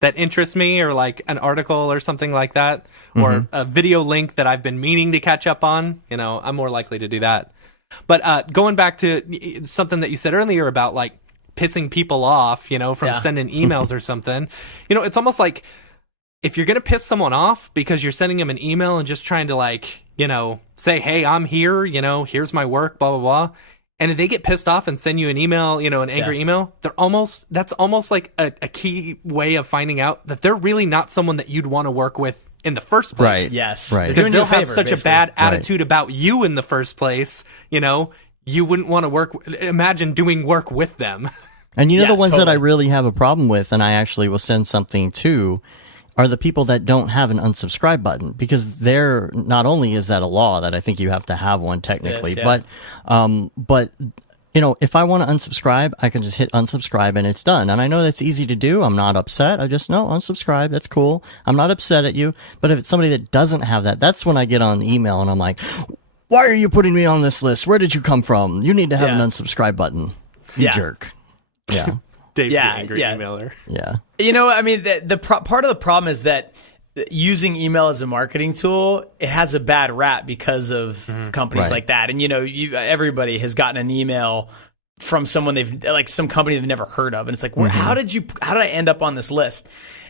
that interests me, or like an article or something like that, or a video link that I've been meaning to catch up on, I'm more likely to do that. But going back to something that you said earlier about like pissing people off, from sending emails or something, it's almost like if you're going to piss someone off because you're sending them an email and just trying to like, say, hey, I'm here, here's my work, blah, blah, blah. And if they get pissed off and send you an email, an angry email, that's almost like a key way of finding out that they're really not someone that you'd want to work with in the first place. Right. Yes. Right. Because they'll have such a bad attitude about you in the first place, you wouldn't want to imagine doing work with them. And the ones that I really have a problem with, and I actually will send something to, are the people that don't have an unsubscribe button, because they're, not only is that a law that I think you have to have one technically, but if I want to unsubscribe, I can just hit unsubscribe and it's done. And I know that's easy to do. I'm not upset. I just know unsubscribe. That's cool. I'm not upset at you. But if it's somebody that doesn't have that, that's when I get on email and I'm like, why are you putting me on this list? Where did you come from? You need to have an unsubscribe button. You jerk. Yeah. Dave, the angry emailer. Yeah. The part of the problem is that using email as a marketing tool, it has a bad rap because of companies like that. And everybody has gotten an email from someone some company they've never heard of, and it's like, how did I end up on this list?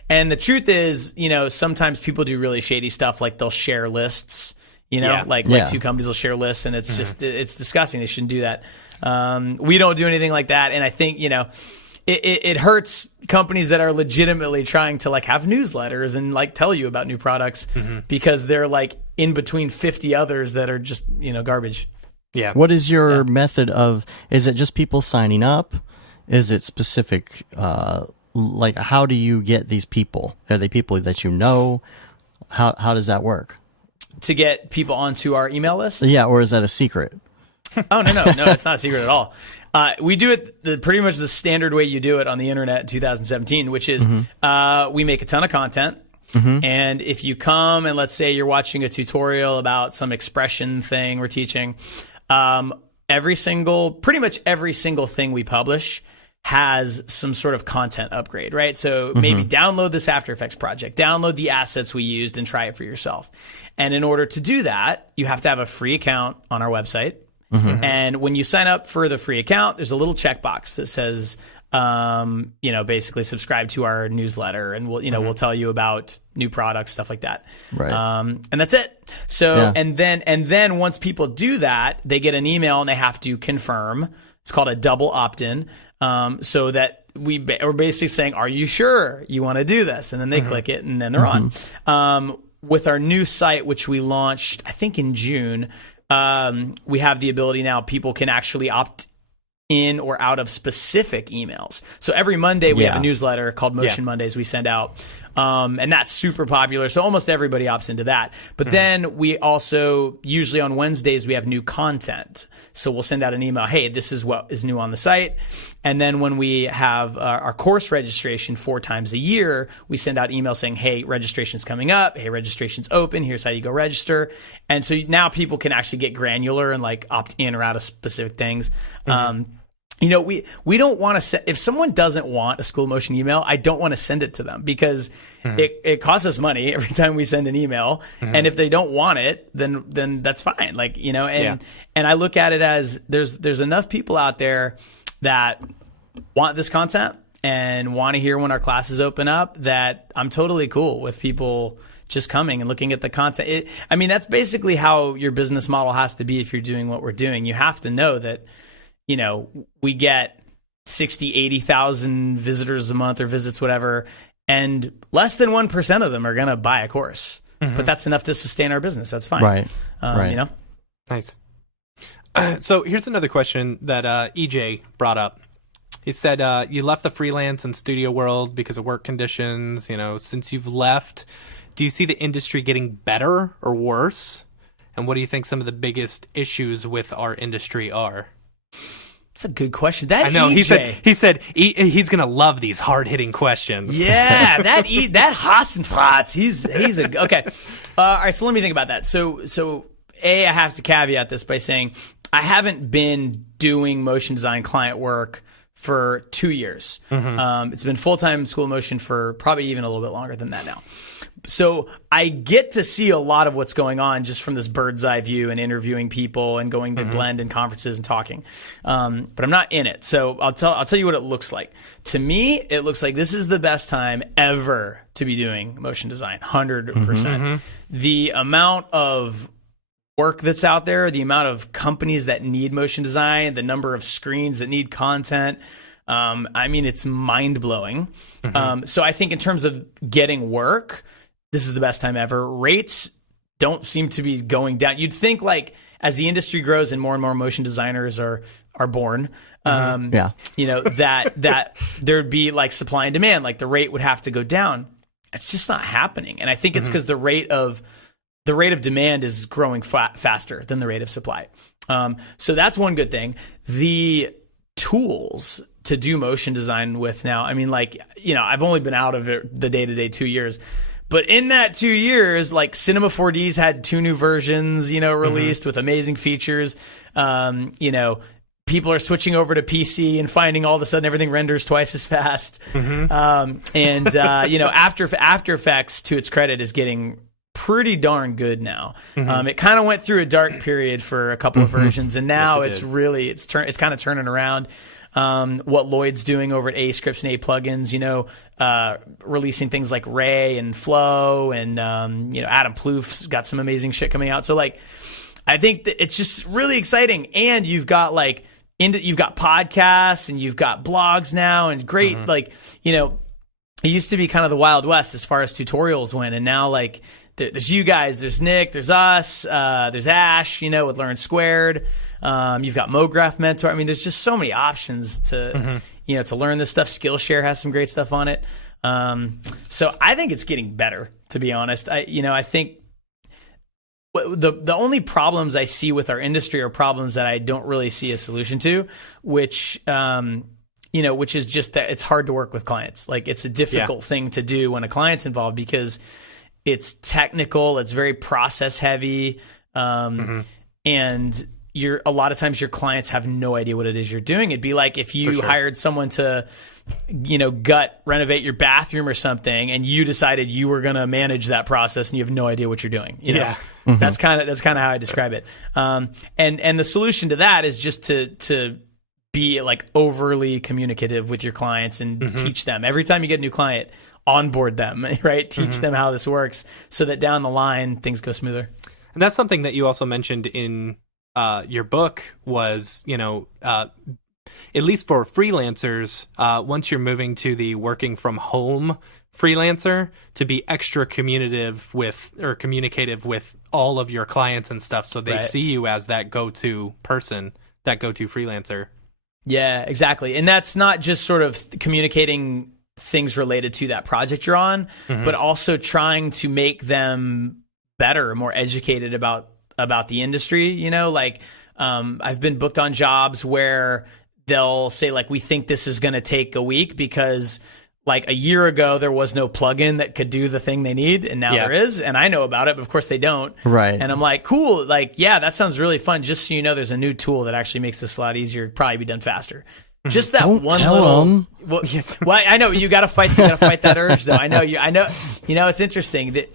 And the truth is, sometimes people do really shady stuff, like they'll share lists. Like two companies will share lists, and it's just it's disgusting. They shouldn't do that. We don't do anything like that, and I think it hurts companies that are legitimately trying to like have newsletters and like tell you about new products because they're like in between 50 others that are just garbage. Yeah. What is your method of? Is it just people signing up? Is it specific? Like, how do you get these people? Are they people that you know? How does that work? To get people onto our email list? Yeah, or is that a secret? Oh, no, it's not a secret at all. We do it pretty much the standard way you do it on the internet in 2017, which is we make a ton of content. And if you come and let's say you're watching a tutorial about some expression thing we're teaching, pretty much every single thing we publish has some sort of content upgrade, right? So maybe download this After Effects project, download the assets we used and try it for yourself. And in order to do that, you have to have a free account on our website. And when you sign up for the free account, there's a little checkbox that says, basically subscribe to our newsletter, and we'll tell you about new products, stuff like that. Right. And that's it. So, and then once people do that, they get an email and they have to confirm. It's called a double opt-in. So that we're basically saying, are you sure you want to do this? And then they click it and then they're on. With our new site, which we launched, I think in June, we have the ability now, people can actually opt in or out of specific emails. So every Monday we have a newsletter called Motion Mondays we send out. And that's super popular. So almost everybody opts into that. But then we also, usually on Wednesdays, we have new content. So we'll send out an email, hey, this is what is new on the site. And then when we have our course registration 4 times a year, we send out emails saying, hey, registration's coming up. Hey, registration's open. Here's how you go register. And so now people can actually get granular and like opt in or out of specific things. You know, we don't want to if someone doesn't want a School of Motion email, I don't want to send it to them because it costs us money every time we send an email. And if they don't want it, then that's fine. Like, you know, and I look at it as there's enough people out there that want this content and want to hear when our classes open up that I'm totally cool with people just coming and looking at the content. I mean, that's basically how your business model has to be if you're doing what we're doing. You have to know that, you know, we get 60, 80,000 visitors a month or visits, whatever, and less than 1% of them are going to buy a course. But that's enough to sustain our business. That's fine. Right. You know? Nice. So here's another question that EJ brought up. He said, you left the freelance and studio world because of work conditions. You know, since you've left, do you see the industry getting better or worse? And what do you think some of the biggest issues with our industry are? That's a good question. That I know. EJ. He said he's gonna love these hard hitting questions. Yeah, that Hassenfratz. He's a okay. All right, so let me think about that. So I have to caveat this by saying I haven't been doing motion design client work for 2 years. It's been full-time School of Motion for probably even a little bit longer than that now. So I get to see a lot of what's going on just from this bird's eye view and interviewing people and going to Blend and conferences and talking. But I'm not in it. So I'll tell you what it looks like. To me, it looks like this is the best time ever to be doing motion design, 100%. The amount of work that's out there, the amount of companies that need motion design, the number of screens that need content. I mean, it's mind blowing. So I think in terms of getting work, this is the best time ever. Rates don't seem to be going down. You'd think like as the industry grows and more motion designers are born, you know, that there'd be like supply and demand, like the rate would have to go down. It's just not happening. And I think it's because the rate of demand is growing faster than the rate of supply. So that's one good thing. The tools to do motion design with now, I mean, like, you know, I've only been out of it the day-to-day 2 years. But in that 2 years, like Cinema 4D's had 2 new versions, you know, released with amazing features. You know, people are switching over to PC and finding all of a sudden everything renders twice as fast. You know, After Effects, to its credit, is getting pretty darn good now. It kind of went through a dark period for a couple of versions, and now it's kind of turning around. What Lloyd's doing over at A Scripts and A Plugins, you know, releasing things like Ray and Flow, and you know, Adam Plouf's got some amazing shit coming out. So like, I think that it's just really exciting, and you've got like you've got podcasts and you've got blogs now, and great like, you know, it used to be kind of the Wild West as far as tutorials went, and now like there's you guys, there's Nick, there's us, there's Ash, you know, with Learn Squared. You've got Brograph Mentor. I mean, there's just so many options to, you know, to learn this stuff. Skillshare has some great stuff on it. So I think it's getting better, to be honest. I think the only problems I see with our industry are problems that I don't really see a solution to, which is just that it's hard to work with clients. Like, it's a difficult thing to do when a client's involved because it's technical, it's very process heavy, and a lot of times your clients have no idea what it is you're doing. It'd be like if you hired someone to, you know, gut renovate your bathroom or something, and you decided you were going to manage that process and you have no idea what you're doing. You know? That's kind of how I describe it. And the solution to that is just to be like overly communicative with your clients and teach them every time you get a new client, onboard them, right? Teach them how this works so that down the line things go smoother. And that's something that you also mentioned in your book was, you know, at least for freelancers, once you're moving to the working from home freelancer, to be extra communicative with all of your clients and stuff, so they see you as that go-to person, that go-to freelancer. Yeah, exactly. And that's not just sort of communicating things related to that project you're on, but also trying to make them better, more educated about the industry. You know, like I've been booked on jobs where they'll say like, we think this is going to take a week because like a year ago there was no plugin that could do the thing they need, and now there is, and I know about it, but of course they don't. Right. And I'm like, cool, like, yeah, that sounds really fun. Just so you know, there's a new tool that actually makes this a lot easier, probably be done faster. Just that Don't one tell little. 'em. Well, I know you got to fight that urge, though. I know. You know, it's interesting that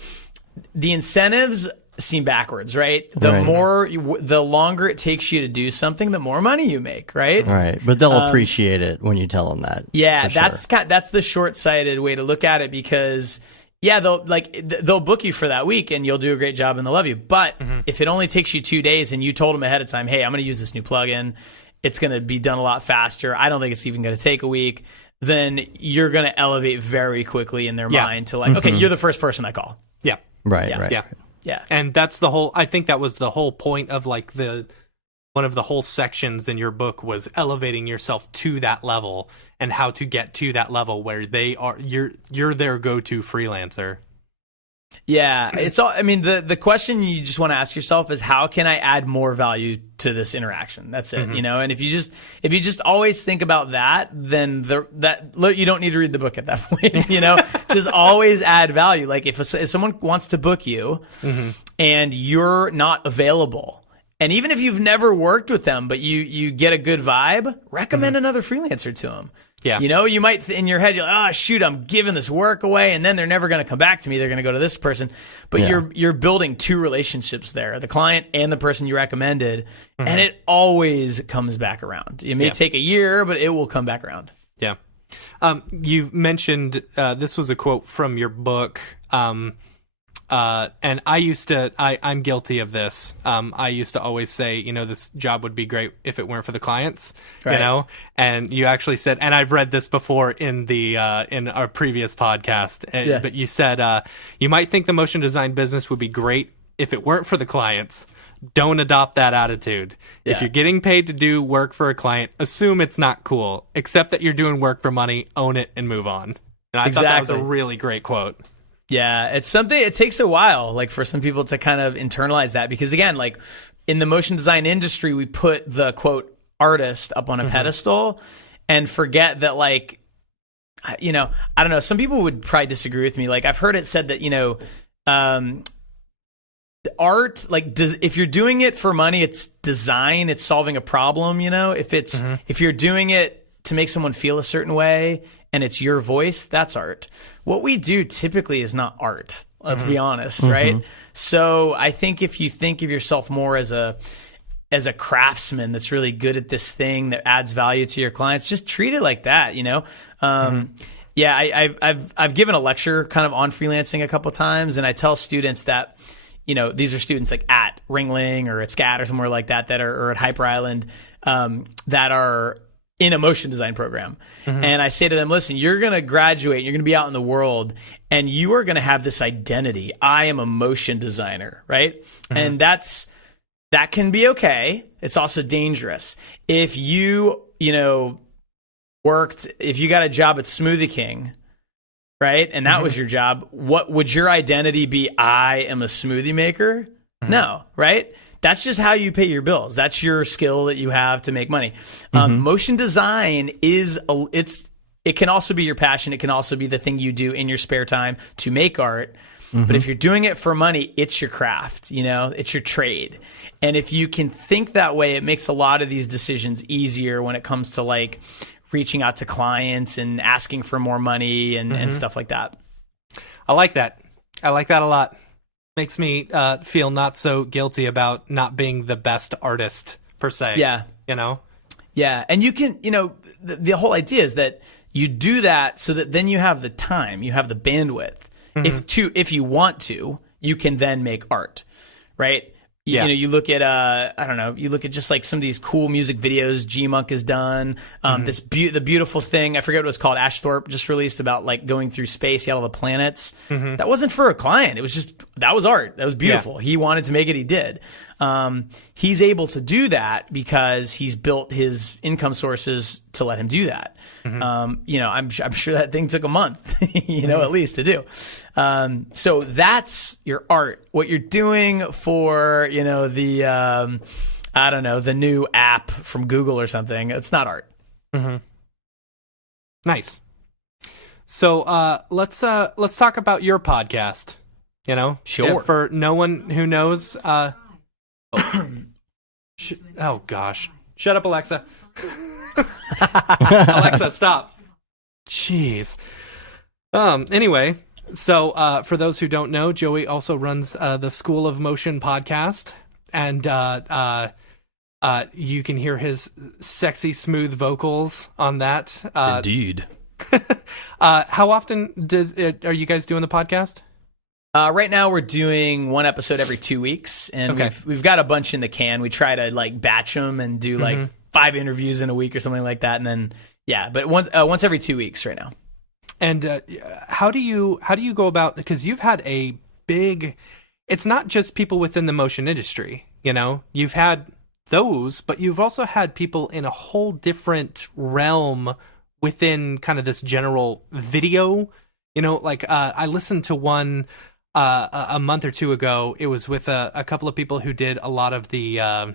the incentives seem backwards, right? The longer it takes you to do something, the more money you make, right? Right. But they'll appreciate it when you tell them that. Yeah, for sure. that's the short-sighted way to look at it, because they'll book you for that week and you'll do a great job and they'll love you. But if it only takes you 2 days and you told them ahead of time, hey, I'm going to use this new plugin, it's going to be done a lot faster, I don't think it's even going to take a week, then you're going to elevate very quickly in their mind to like, okay, you're the first person I call. Yeah. Right. Yeah. Right. Yeah. right. Yeah. And that's the whole, I think that was the whole point of like one of the whole sections in your book was elevating yourself to that level and how to get to that level where you're their go-to freelancer. Yeah, it's all. I mean, the question you just want to ask yourself is, how can I add more value to this interaction? That's it, you know. And if you just always think about that, then you don't need to read the book at that point. You know, just always add value. Like if someone wants to book you and you're not available, and even if you've never worked with them, but you get a good vibe, recommend another freelancer to them. Yeah. You know, you might, in your head, you're like, oh, shoot, I'm giving this work away, and then they're never going to come back to me. They're going to go to this person. But you're building two relationships there, the client and the person you recommended, and it always comes back around. It may take a year, but it will come back around. Yeah. You mentioned, this was a quote from your book, and I'm guilty of this. I used to always say, you know, this job would be great if it weren't for the clients, you know, and you actually said, and I've read this before in in our previous podcast, but you said, you might think the motion design business would be great if it weren't for the clients. Don't adopt that attitude. Yeah. If you're getting paid to do work for a client, assume it's not cool. Accept that you're doing work for money, own it, and move on. And I thought that was a really great quote. Yeah, it's something, it takes a while, like for some people to kind of internalize that, because again, like in the motion design industry, we put the quote artist up on a pedestal and forget that, like, you know, I don't know, some people would probably disagree with me. Like I've heard it said that, you know, art, like if you're doing it for money, it's design, it's solving a problem, you know, if you're doing it to make someone feel a certain way and it's your voice, that's art. What we do typically is not art. Let's be honest, right? So I think if you think of yourself more as a craftsman that's really good at this thing that adds value to your clients, just treat it like that, you know? Yeah, I've given a lecture kind of on freelancing a couple times, and I tell students that, you know, these are students like at Ringling or at SCAD or somewhere like that or at Hyper Island that are in a motion design program. And I say to them, listen, you're going to graduate, you're going to be out in the world, and you are going to have this identity. I am a motion designer, right? And that can be okay. It's also dangerous. If you got a job at Smoothie King, right? And that was your job, what would your identity be? I am a smoothie maker? No, right? That's just how you pay your bills. That's your skill that you have to make money. Motion design it can also be your passion. It can also be the thing you do in your spare time to make art. But if you're doing it for money, it's your craft, you know, it's your trade. And if you can think that way, it makes a lot of these decisions easier when it comes to like reaching out to clients and asking for more money and stuff like that. I like that. I like that a lot. Makes me feel not so guilty about not being the best artist per se. Yeah. You know? Yeah. And you can, you know, the whole idea is that you do that so that then you have the time, you have the bandwidth. If you want to, you can then make art, right? You know, you look at I don't know, you look at just like some of these cool music videos G-Monk has done. The beautiful thing, I forget what it was called, Ashthorpe just released about like going through space, he had all the planets. That wasn't for a client. It was just that was art. That was beautiful. He wanted to make it. He did. He's able to do that because he's built his income sources to let him do that. I'm sure that thing took a month, at least to do. So that's your art. What you're doing for, the new app from Google or something, it's not art. Nice. So let's talk about your podcast. Sure. For no one who knows, oh gosh, shut up, Alexa. Alexa, stop. Jeez. Anyway, so for those who don't know, Joey also runs the School of Motion podcast, and you can hear his sexy, smooth vocals on that. Indeed. How often are you guys doing the podcast? Right now we're doing one episode every 2 weeks, and we've got a bunch in the can. We try to batch them and do 5 interviews in a week or something like that, and then but once every 2 weeks right now. And how do you go about, because you've had a big, it's not just people within the motion industry, you've had those, but you've also had people in a whole different realm within kind of this general video, I listened to one a month or two ago. It was with a couple of people who did a lot of the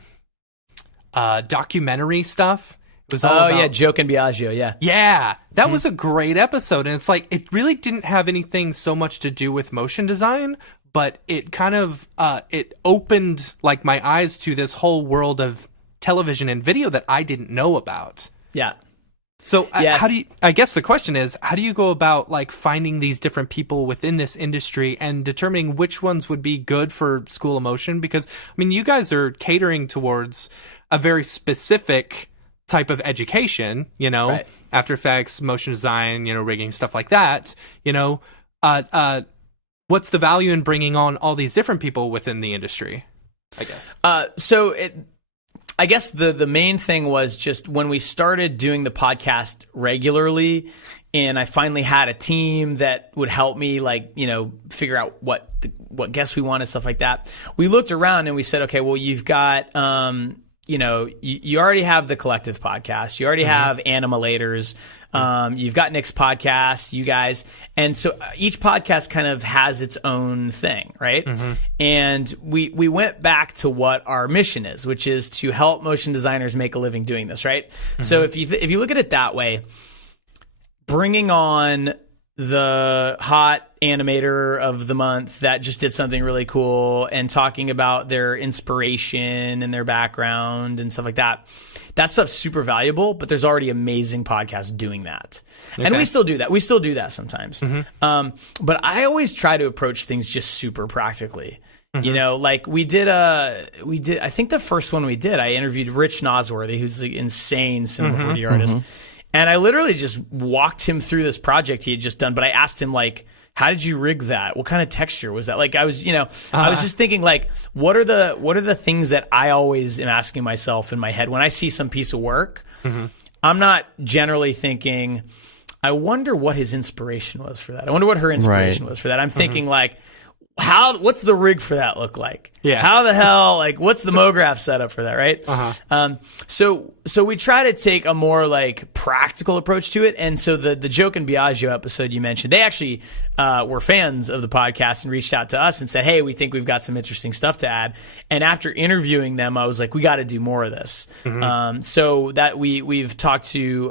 documentary stuff. It was all about, Joke and Biagio, yeah, that was a great episode, and it's it really didn't have anything so much to do with motion design, but it kind of it opened my eyes to this whole world of television and video that I didn't know about. Yeah. So yes. I guess the question is, how do you go about finding these different people within this industry and determining which ones would be good for School of Motion? Because you guys are catering towards a very specific type of education, right. After Effects, motion design, rigging, stuff like that. What's the value in bringing on all these different people within the industry, I guess? I guess the main thing was just when we started doing the podcast regularly, and I finally had a team that would help me figure out what guests we wanted, stuff like that. We looked around and we said, okay, well, you've got you already have the Collective podcast, you already have Animalators, you've got Nick's podcast, you guys, and so each podcast kind of has its own thing, right? And we went back to what our mission is, which is to help motion designers make a living doing this, right? So if you look at it that way, bringing on the hot animator of the month that just did something really cool and talking about their inspiration and their background and stuff like that. That stuff's super valuable, but there's already amazing podcasts doing that. Okay. And we still do that. We still do that sometimes. But I always try to approach things just super practically. We did, I think the first one we did, I interviewed Rich Nosworthy, who's an insane Cinema 4D artist. And I literally just walked him through this project he had just done. But I asked him, how did you rig that? What kind of texture was that? I was, I was just thinking, what are the things that I always am asking myself in my head when I see some piece of work? I'm not generally thinking, I wonder what his inspiration was for that. I wonder what her inspiration was for that. I'm thinking what's the rig for that look like? Yeah. How the hell, what's the MoGraph setup for that, right? So we try to take a more practical approach to it. And so the Joke and Biagio episode you mentioned, they actually were fans of the podcast and reached out to us and said, hey, we think we've got some interesting stuff to add. And after interviewing them, I was like, we got to do more of this. So that we've talked to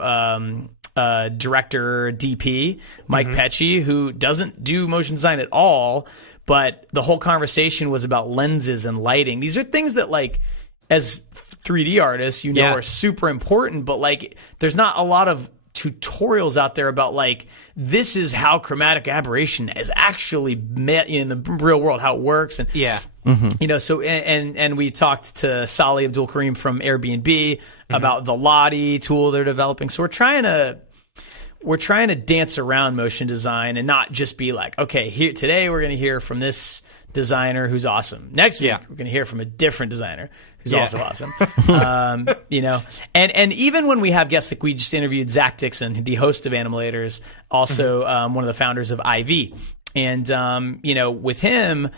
director DP Mike Pecci, who doesn't do motion design at all, but the whole conversation was about lenses and lighting. These are things that as 3D artists, are super important, but there's not a lot of tutorials out there about this is how chromatic aberration is actually met in the real world, how it works. And so and we talked to Salih Abdul Karim from Airbnb about the Lottie tool they're developing. So we're trying to dance around motion design and not just be okay, here today we're going to hear from this designer who's awesome. Next week we're going to hear from a different designer who's also awesome. And even when we have guests, we just interviewed Zach Dixon, the host of Animalators, also one of the founders of IV. And with him,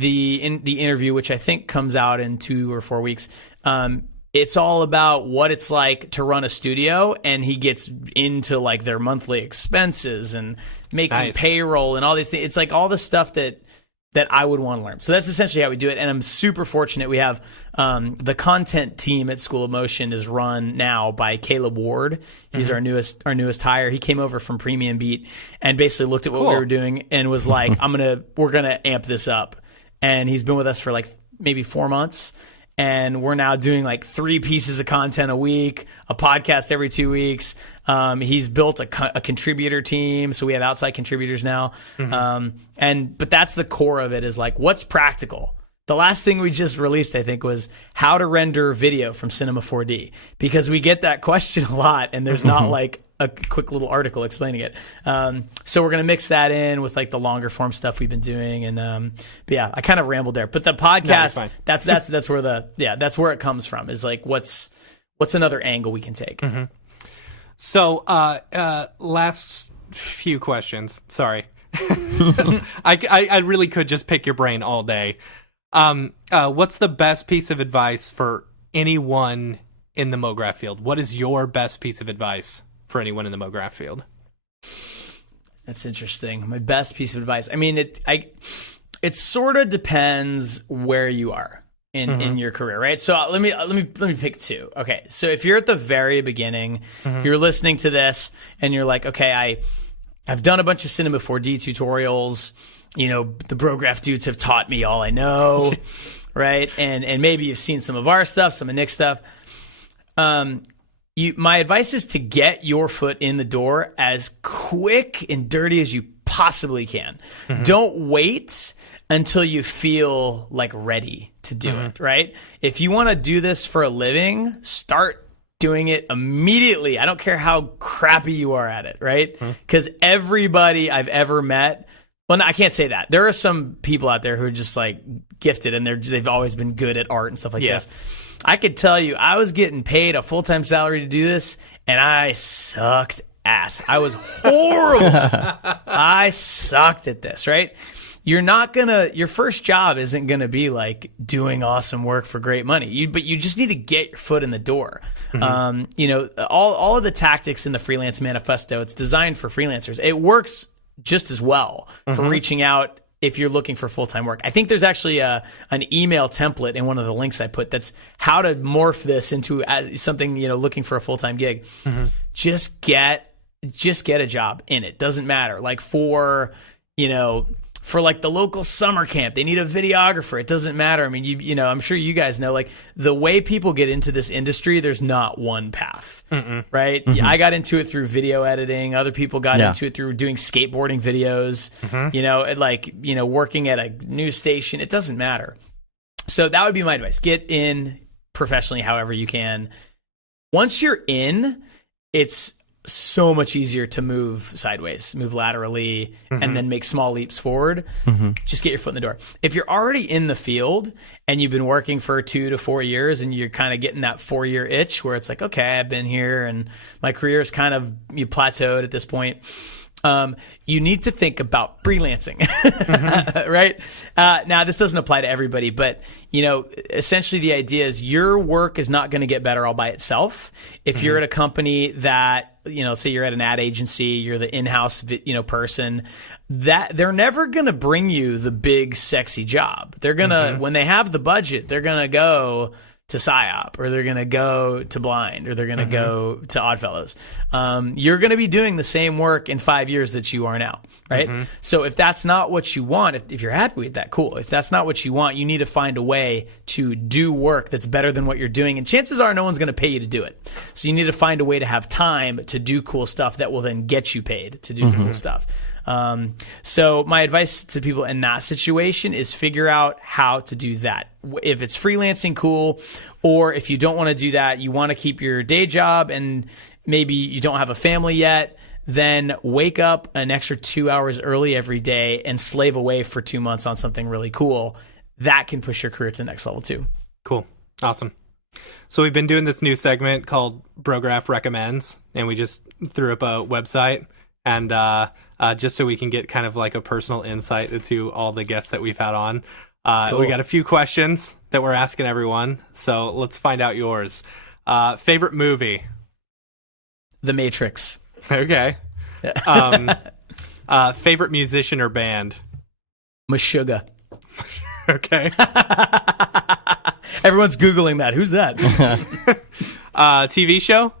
the interview, which I think comes out in 2 or 4 weeks, it's all about what it's like to run a studio, and he gets into like their monthly expenses and making payroll and all these things. It's like all the stuff that I would want to learn. So that's essentially how we do it. And I'm super fortunate. We have the content team at School of Motion is run now by Caleb Ward. He's our newest hire. He came over from Premium Beat and basically looked at what we were doing and was like, we're gonna amp this up. And he's been with us for like maybe 4 months. And we're now doing like 3 pieces of content a week, a podcast every 2 weeks. He's built a contributor team, so we have outside contributors now. But that's the core of it, is like, what's practical? The last thing we just released, I think, was how to render video from Cinema 4D, because we get that question a lot, and there's not like a quick little article explaining it. So we're going to mix that in with like the longer form stuff we've been doing. And, but yeah, I kind of rambled there, but the podcast, that's where that's where it comes from, is like, what's another angle we can take. So, last few questions. Sorry. I really could just pick your brain all day. What's the best piece of advice for anyone in the MoGraph field? What is your best piece of advice for anyone in the MoGraph field? That's interesting. My best piece of advice. I mean, it sort of depends where you are in your career, right? So let me pick 2. Okay, so if you're at the very beginning, you're listening to this and you're like, okay, I've done a bunch of Cinema 4D tutorials. You know, the Brograph dudes have taught me all I know, right? And maybe you've seen some of our stuff, some of Nick's stuff. My advice is to get your foot in the door as quick and dirty as you possibly can. Don't wait until you feel like ready to do it, right? If you want to do this for a living, start doing it immediately. I don't care how crappy you are at it, right? Because everybody I've ever met, well, no, I can't say that. There are some people out there who are just like gifted, and they've always been good at art and stuff like this. I could tell you, I was getting paid a full-time salary to do this, and I sucked ass. I was horrible. I sucked at this, right? Your first job isn't gonna be like doing awesome work for great money. But you just need to get your foot in the door. You know, all of the tactics in the Freelance Manifesto, it's designed for freelancers. It works just as well for reaching out if you're looking for full-time work. I think there's actually an email template in one of the links I put that's how to morph this into something, you know, looking for a full-time gig. Just get a job in it. Doesn't matter. Like for like the local summer camp, they need a videographer. It doesn't matter. I mean, you know, I'm sure you guys know, like, the way people get into this industry, there's not one path, right? I got into it through video editing. Other people got into it through doing skateboarding videos, you know, like, you know, working at a news station. It doesn't matter. So that would be my advice. Get in professionally however you can. Once you're in, it's so much easier to move sideways, move laterally, and then make small leaps forward. Just get your foot in the door. If you're already in the field and you've been working for 2 to 4 years and you're kind of getting that 4-year itch where it's like, okay, I've been here and my career is kind of plateaued at this point, you need to think about freelancing, right? Now, this doesn't apply to everybody, but, you know, essentially the idea is your work is not going to get better all by itself. If you're at a company that, you know, say you're at an ad agency, you're the in-house, you know, person, that they're never going to bring you the big, sexy job. They're going to, when they have the budget, they're going to go to PSYOP, or they're going to go to Blind, or they're going to go to Oddfellows. You're going to be doing the same work in 5 years that you are now, right? So if that's not what you want, if you're happy with that, cool. If that's not what you want, you need to find a way to do work that's better than what you're doing. And chances are no one's going to pay you to do it. So you need to find a way to have time to do cool stuff that will then get you paid to do cool stuff. So my advice to people in that situation is figure out how to do that. If it's freelancing, cool. Or if you don't want to do that, you want to keep your day job and maybe you don't have a family yet, then wake up an extra 2 hours early every day and slave away for 2 months on something really cool. That can push your career to the next level too. Cool. Awesome. So we've been doing this new segment called Brograph Recommends, and we just threw up a website, and just so we can get kind of like a personal insight into all the guests that we've had on. Cool. We got a few questions that we're asking everyone, so let's find out yours. Favorite movie? The Matrix. Okay. Favorite musician or band? Meshuggah. Okay. Everyone's Googling that. Who's that? TV show?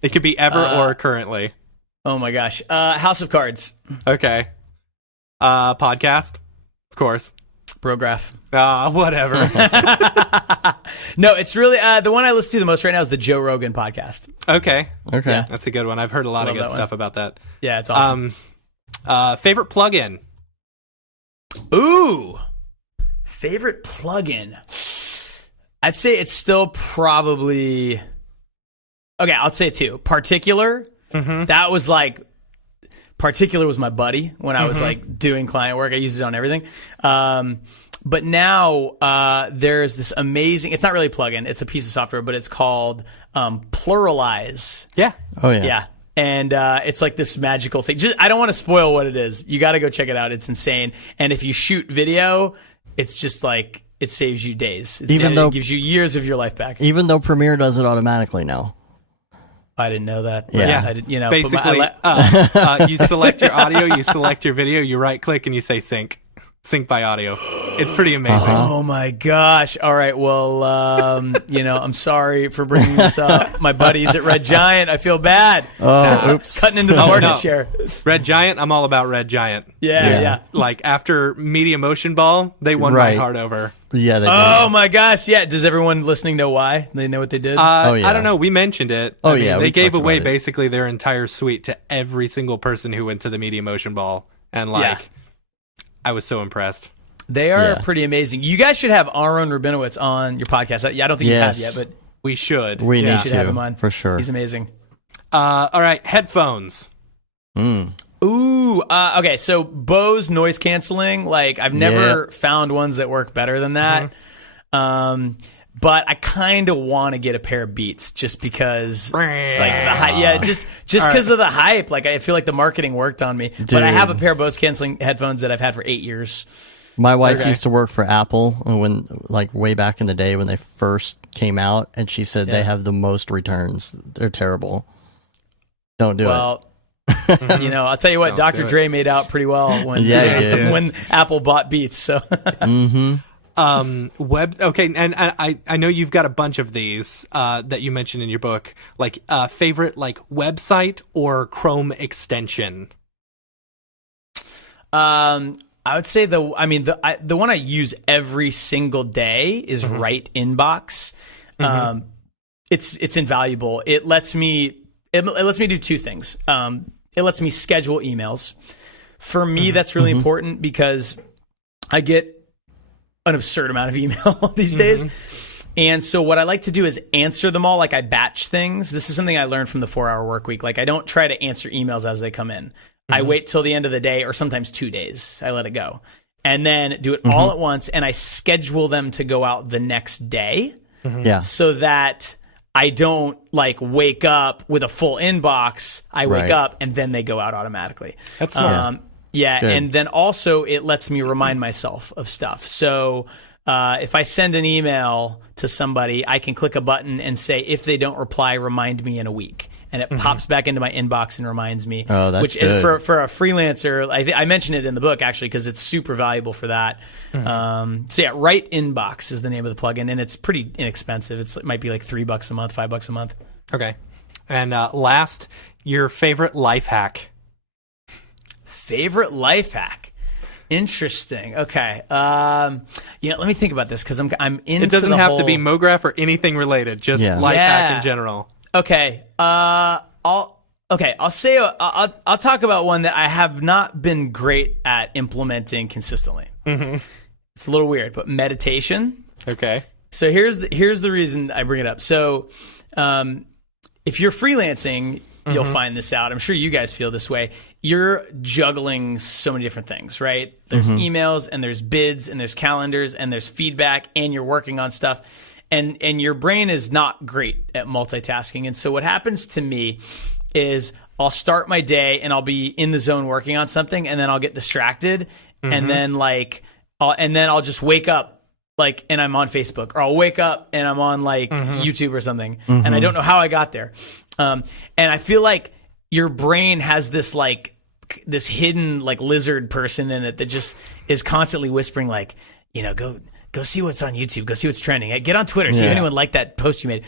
It could be ever or currently. Oh my gosh. House of Cards. Okay. Podcast? Of course. Brograph. Whatever. No, it's really the one I listen to the most right now is the Joe Rogan podcast. Okay. Okay. That's a good one. I've heard a lot of Love good that stuff about that. Yeah, it's awesome. Favorite plugin? Ooh. Favorite plugin. I'd say it's still probably okay, I'll say two. Particular. That was like Particular was my buddy when I was like doing client work. I used it on everything. But now there's this amazing, it's not really a plugin, it's a piece of software, but it's called Pluralize. Yeah. Oh yeah. Yeah. And it's like this magical thing. I don't want to spoil what it is. You got to go check it out. It's insane. And if you shoot video, it's just like, it saves you days. It gives you years of your life back. Even though Premiere does it automatically now. I didn't know that. Yeah. I did, you know, Basically, you select your audio, you select your video, you right click, and you say sync. Sync by audio. It's pretty amazing. Oh my gosh. All right. Well, I'm sorry for bringing this up. My buddies at Red Giant, I feel bad. Oh, oops. Cutting into the market share. Red Giant, I'm all about Red Giant. Yeah. Like after Media Motion Ball, they won my heart over. Yeah, they Oh my gosh. Yeah. Does everyone listening know why? They know what they did? Oh, yeah. I don't know. We mentioned it. Oh, I mean, yeah, they we gave talked away about it. basically their entire suite to every single person who went to the Media Motion Ball. And I was so impressed. They are pretty amazing. You guys should have Aaron Rabinowitz on your podcast. I don't think you have yet, but We should. We need should to have him on for sure. He's amazing. All right. Headphones. Ooh, okay. So Bose noise canceling, like I've never found ones that work better than that. But I kind of want to get a pair of Beats just because, like the hype. Just because of the hype. Like I feel like the marketing worked on me. But I have a pair of Bose canceling headphones that I've had for 8 years. My wife used to work for Apple when, like, way back in the day when they first came out, and she said they have the most returns. They're terrible. Don't do it. Well, I'll tell you what, Dr. Dre made out pretty well when when Apple bought Beats. So. Okay, and I know you've got a bunch of these that you mentioned in your book. Like favorite like website or Chrome extension. I would say the one I use every single day is Right Inbox. It's invaluable. It lets me do two things. It lets me schedule emails. For me, that's really important because I get an absurd amount of email these days. And so what I like to do is answer them all. Like I batch things. This is something I learned from the 4-Hour Workweek. Like I don't try to answer emails as they come in. I wait till the end of the day or sometimes 2 days. I let it go and then do it all at once. And I schedule them to go out the next day so that I don't like wake up with a full inbox. I wake up and then they go out automatically. That's smart. And then also it lets me remind myself of stuff. So if I send an email to somebody, I can click a button and say, if they don't reply, remind me in a week. And it pops back into my inbox and reminds me. Oh, that's which good. For a freelancer, I mentioned it in the book actually because it's super valuable for that. Right Inbox is the name of the plugin, and it's pretty inexpensive. It might be like $3 a month, $5 a month. Okay, and last, your favorite life hack. Favorite life hack. Interesting. Okay. Let me think about this because I'm into. It doesn't have to be MoGraph or anything related. Just life hack in general. Okay. I'll say I'll talk about one that I have not been great at implementing consistently. It's a little weird, but meditation. Okay. So here's the reason I bring it up. So, if you're freelancing, you'll find this out. I'm sure you guys feel this way. You're juggling so many different things, right? There's emails and there's bids and there's calendars and there's feedback and you're working on stuff. And your brain is not great at multitasking. And so what happens to me is I'll start my day and I'll be in the zone working on something and then I'll get distracted and then like and then I'll just wake up like, and I'm on Facebook, or I'll wake up and I'm on like YouTube or something, and I don't know how I got there. And I feel like your brain has this like this hidden like lizard person in it that just is constantly whispering like, you know, go see what's on YouTube, go see what's trending, get on Twitter, see if anyone liked that post you made.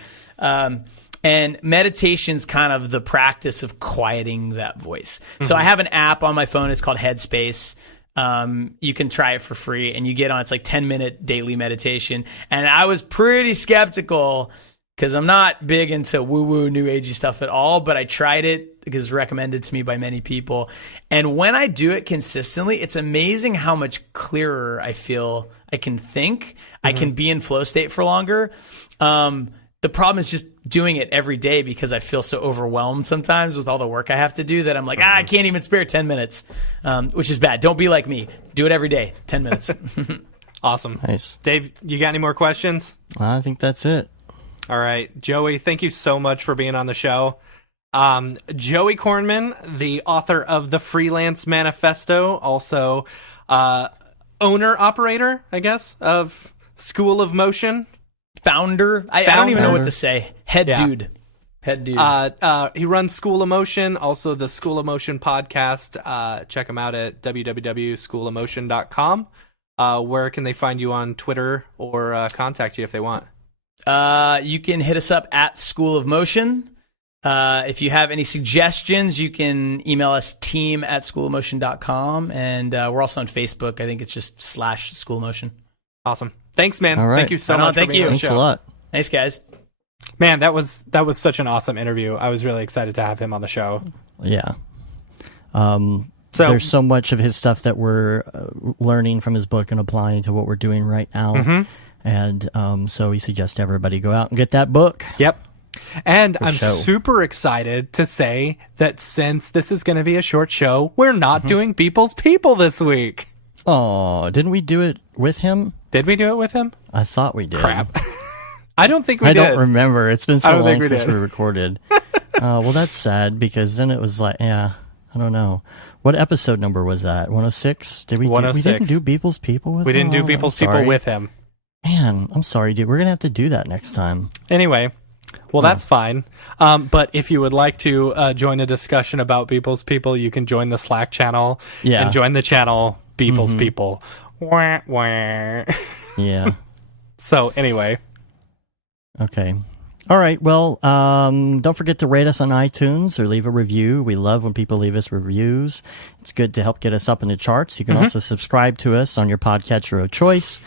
And meditation's kind of the practice of quieting that voice. So I have an app on my phone. It's called Headspace. You can try it for free, and you get on. It's like 10-minute daily meditation. And I was pretty skeptical because I'm not big into woo-woo, new agey stuff at all. But I tried it because it was recommended to me by many people. And when I do it consistently, it's amazing how much clearer I feel. I can think. I can be in flow state for longer. The problem is just doing it every day because I feel so overwhelmed sometimes with all the work I have to do that I'm like, I can't even spare 10 minutes, which is bad. Don't be like me. Do it every day, 10 minutes. Awesome. Nice. Dave, you got any more questions? I think that's it. All right. Joey, thank you so much for being on the show. Joey Kornman, the author of The Freelance Manifesto, also owner-operator, I guess, of School of Motion. Founder. I don't even know what to say. Head dude. He runs School of Motion, also the School of Motion podcast. Check him out at www.schoolofmotion.com. Where can they find you on Twitter or contact you if they want? You can hit us up at School of Motion. If you have any suggestions, you can email us team@schoolofmotion.com. And we're also on Facebook. I think it's just /School of Motion. Awesome. Thanks, man. All right. Thank you so much. Thank you. Thanks a lot. Thanks, guys. Man, that was such an awesome interview. I was really excited to have him on the show. Yeah. There's so much of his stuff that we're learning from his book and applying to what we're doing right now. And so he suggests everybody go out and get that book. Yep. And I'm super excited to say that since this is going to be a short show, we're not doing People's People this week. Oh, didn't we do it with him? Did we do it with him? I thought we did. Crap. I don't think we did. I don't remember. It's been so long since we recorded. Well, that's sad because then it was like, I don't know. What episode number was that? 106? Did we 106. We didn't do People's People with him? We didn't do People's People with him. Man, I'm sorry, dude. We're going to have to do that next time. Anyway, well, that's fine. But if you would like to join a discussion about People's People, you can join the Slack channel and join the channel People's People. Wah, wah. Yeah. So anyway. Okay. All right. Well, don't forget to rate us on iTunes or leave a review. We love when people leave us reviews. It's good to help get us up in the charts. You can also subscribe to us on your podcatcher of choice.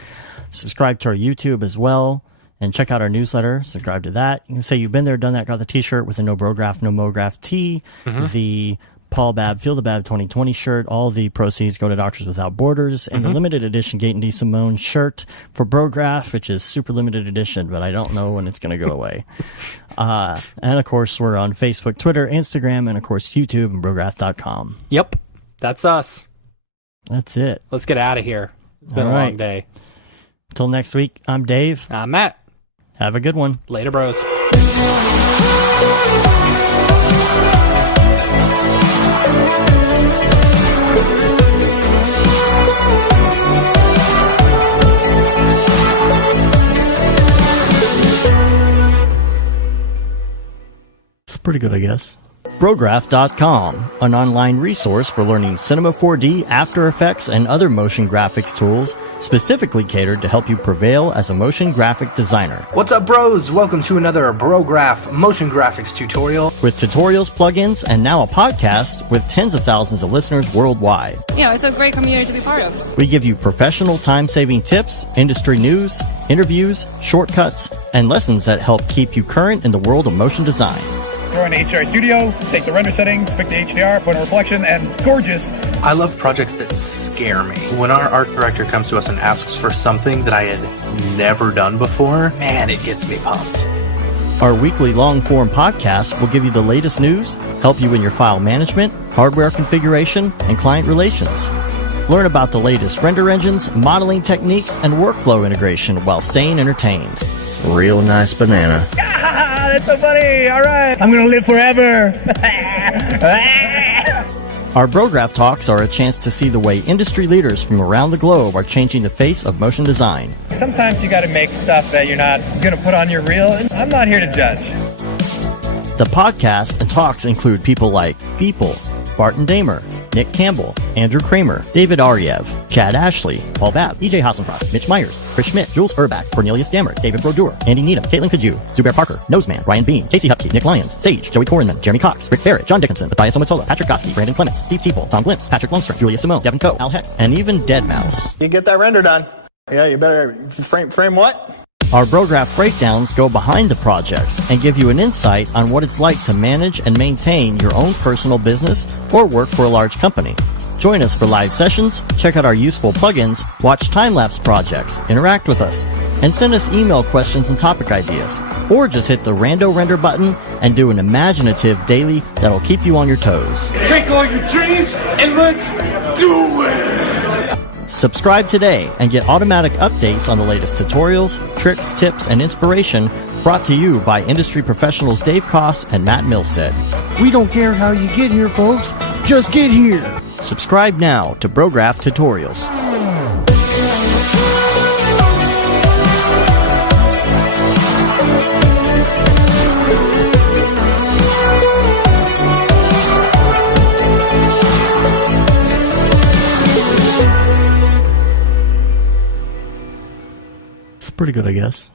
Subscribe to our YouTube as well. And check out our newsletter. Subscribe to that. You can say you've been there, done that, got the t-shirt with the No Brograph, No Mograph tee, the Paul Babb, Feel the Babb 2020 shirt. All the proceeds go to Doctors Without Borders, and the limited edition Gate and D. Simone shirt for Brograph, which is super limited edition, but I don't know when it's going to go away. And of course, we're on Facebook, Twitter, Instagram, and of course, YouTube and Brograph.com. Yep. That's us. That's it. Let's get out of here. It's been a long day. Until next week, I'm Dave. I'm Matt. Have a good one. Later, bros. It's pretty good, I guess. Brograph.com, an online resource for learning Cinema 4D, After Effects, and other motion graphics tools specifically catered to help you prevail as a motion graphic designer. What's up, bros? Welcome to another Brograph motion graphics tutorial. With tutorials, plugins, and now a podcast with tens of thousands of listeners worldwide. Yeah, it's a great community to be part of. We give you professional time-saving tips, industry news, interviews, shortcuts, and lessons that help keep you current in the world of motion design. Go into HDR Studio, take the render settings, pick the HDR, put in a reflection, and gorgeous. I love projects that scare me. When our art director comes to us and asks for something that I had never done before, man, it gets me pumped. Our weekly long-form podcast will give you the latest news, help you in your file management, hardware configuration, and client relations. Learn about the latest render engines, modeling techniques, and workflow integration while staying entertained. Real nice banana. That's so funny. All right. I'm going to live forever. Our Brograph Talks are a chance to see the way industry leaders from around the globe are changing the face of motion design. Sometimes you got to make stuff that you're not going to put on your reel, and I'm not here to judge. The podcast and talks include people like People, Barton Damer, Nick Campbell, Andrew Kramer, David Ariev, Chad Ashley, Paul Babb, EJ Hassenfrost, Mitch Myers, Chris Schmidt, Jules Urbach, Cornelius Dammer, David Brodeur, Andy Needham, Caitlin Kaju, Zubair Parker, Noseman, Ryan Bean, Casey Hupke, Nick Lyons, Sage, Joey Korenman, Jeremy Cox, Rick Barrett, John Dickinson, Matthias Omatola, Patrick Goski, Brandon Clements, Steve Teeple, Tom Glimpse, Patrick Lundstrom, Julia Simone, Devin Coe, Al Heck, and even Deadmau5. You get that render done. Yeah, you better frame what? Our Brograph breakdowns go behind the projects and give you an insight on what it's like to manage and maintain your own personal business or work for a large company. Join us for live sessions, check out our useful plugins, watch time-lapse projects, interact with us, and send us email questions and topic ideas. Or just hit the Rando Render button and do an imaginative daily that'll keep you on your toes. Take all your dreams and let's do it! Subscribe today and get automatic updates on the latest tutorials, tricks, tips, and inspiration brought to you by industry professionals Dave Koss and Matt Milstead. We don't care how you get here, folks. Just get here. Subscribe now to Brograph Tutorials. It's pretty good, I guess.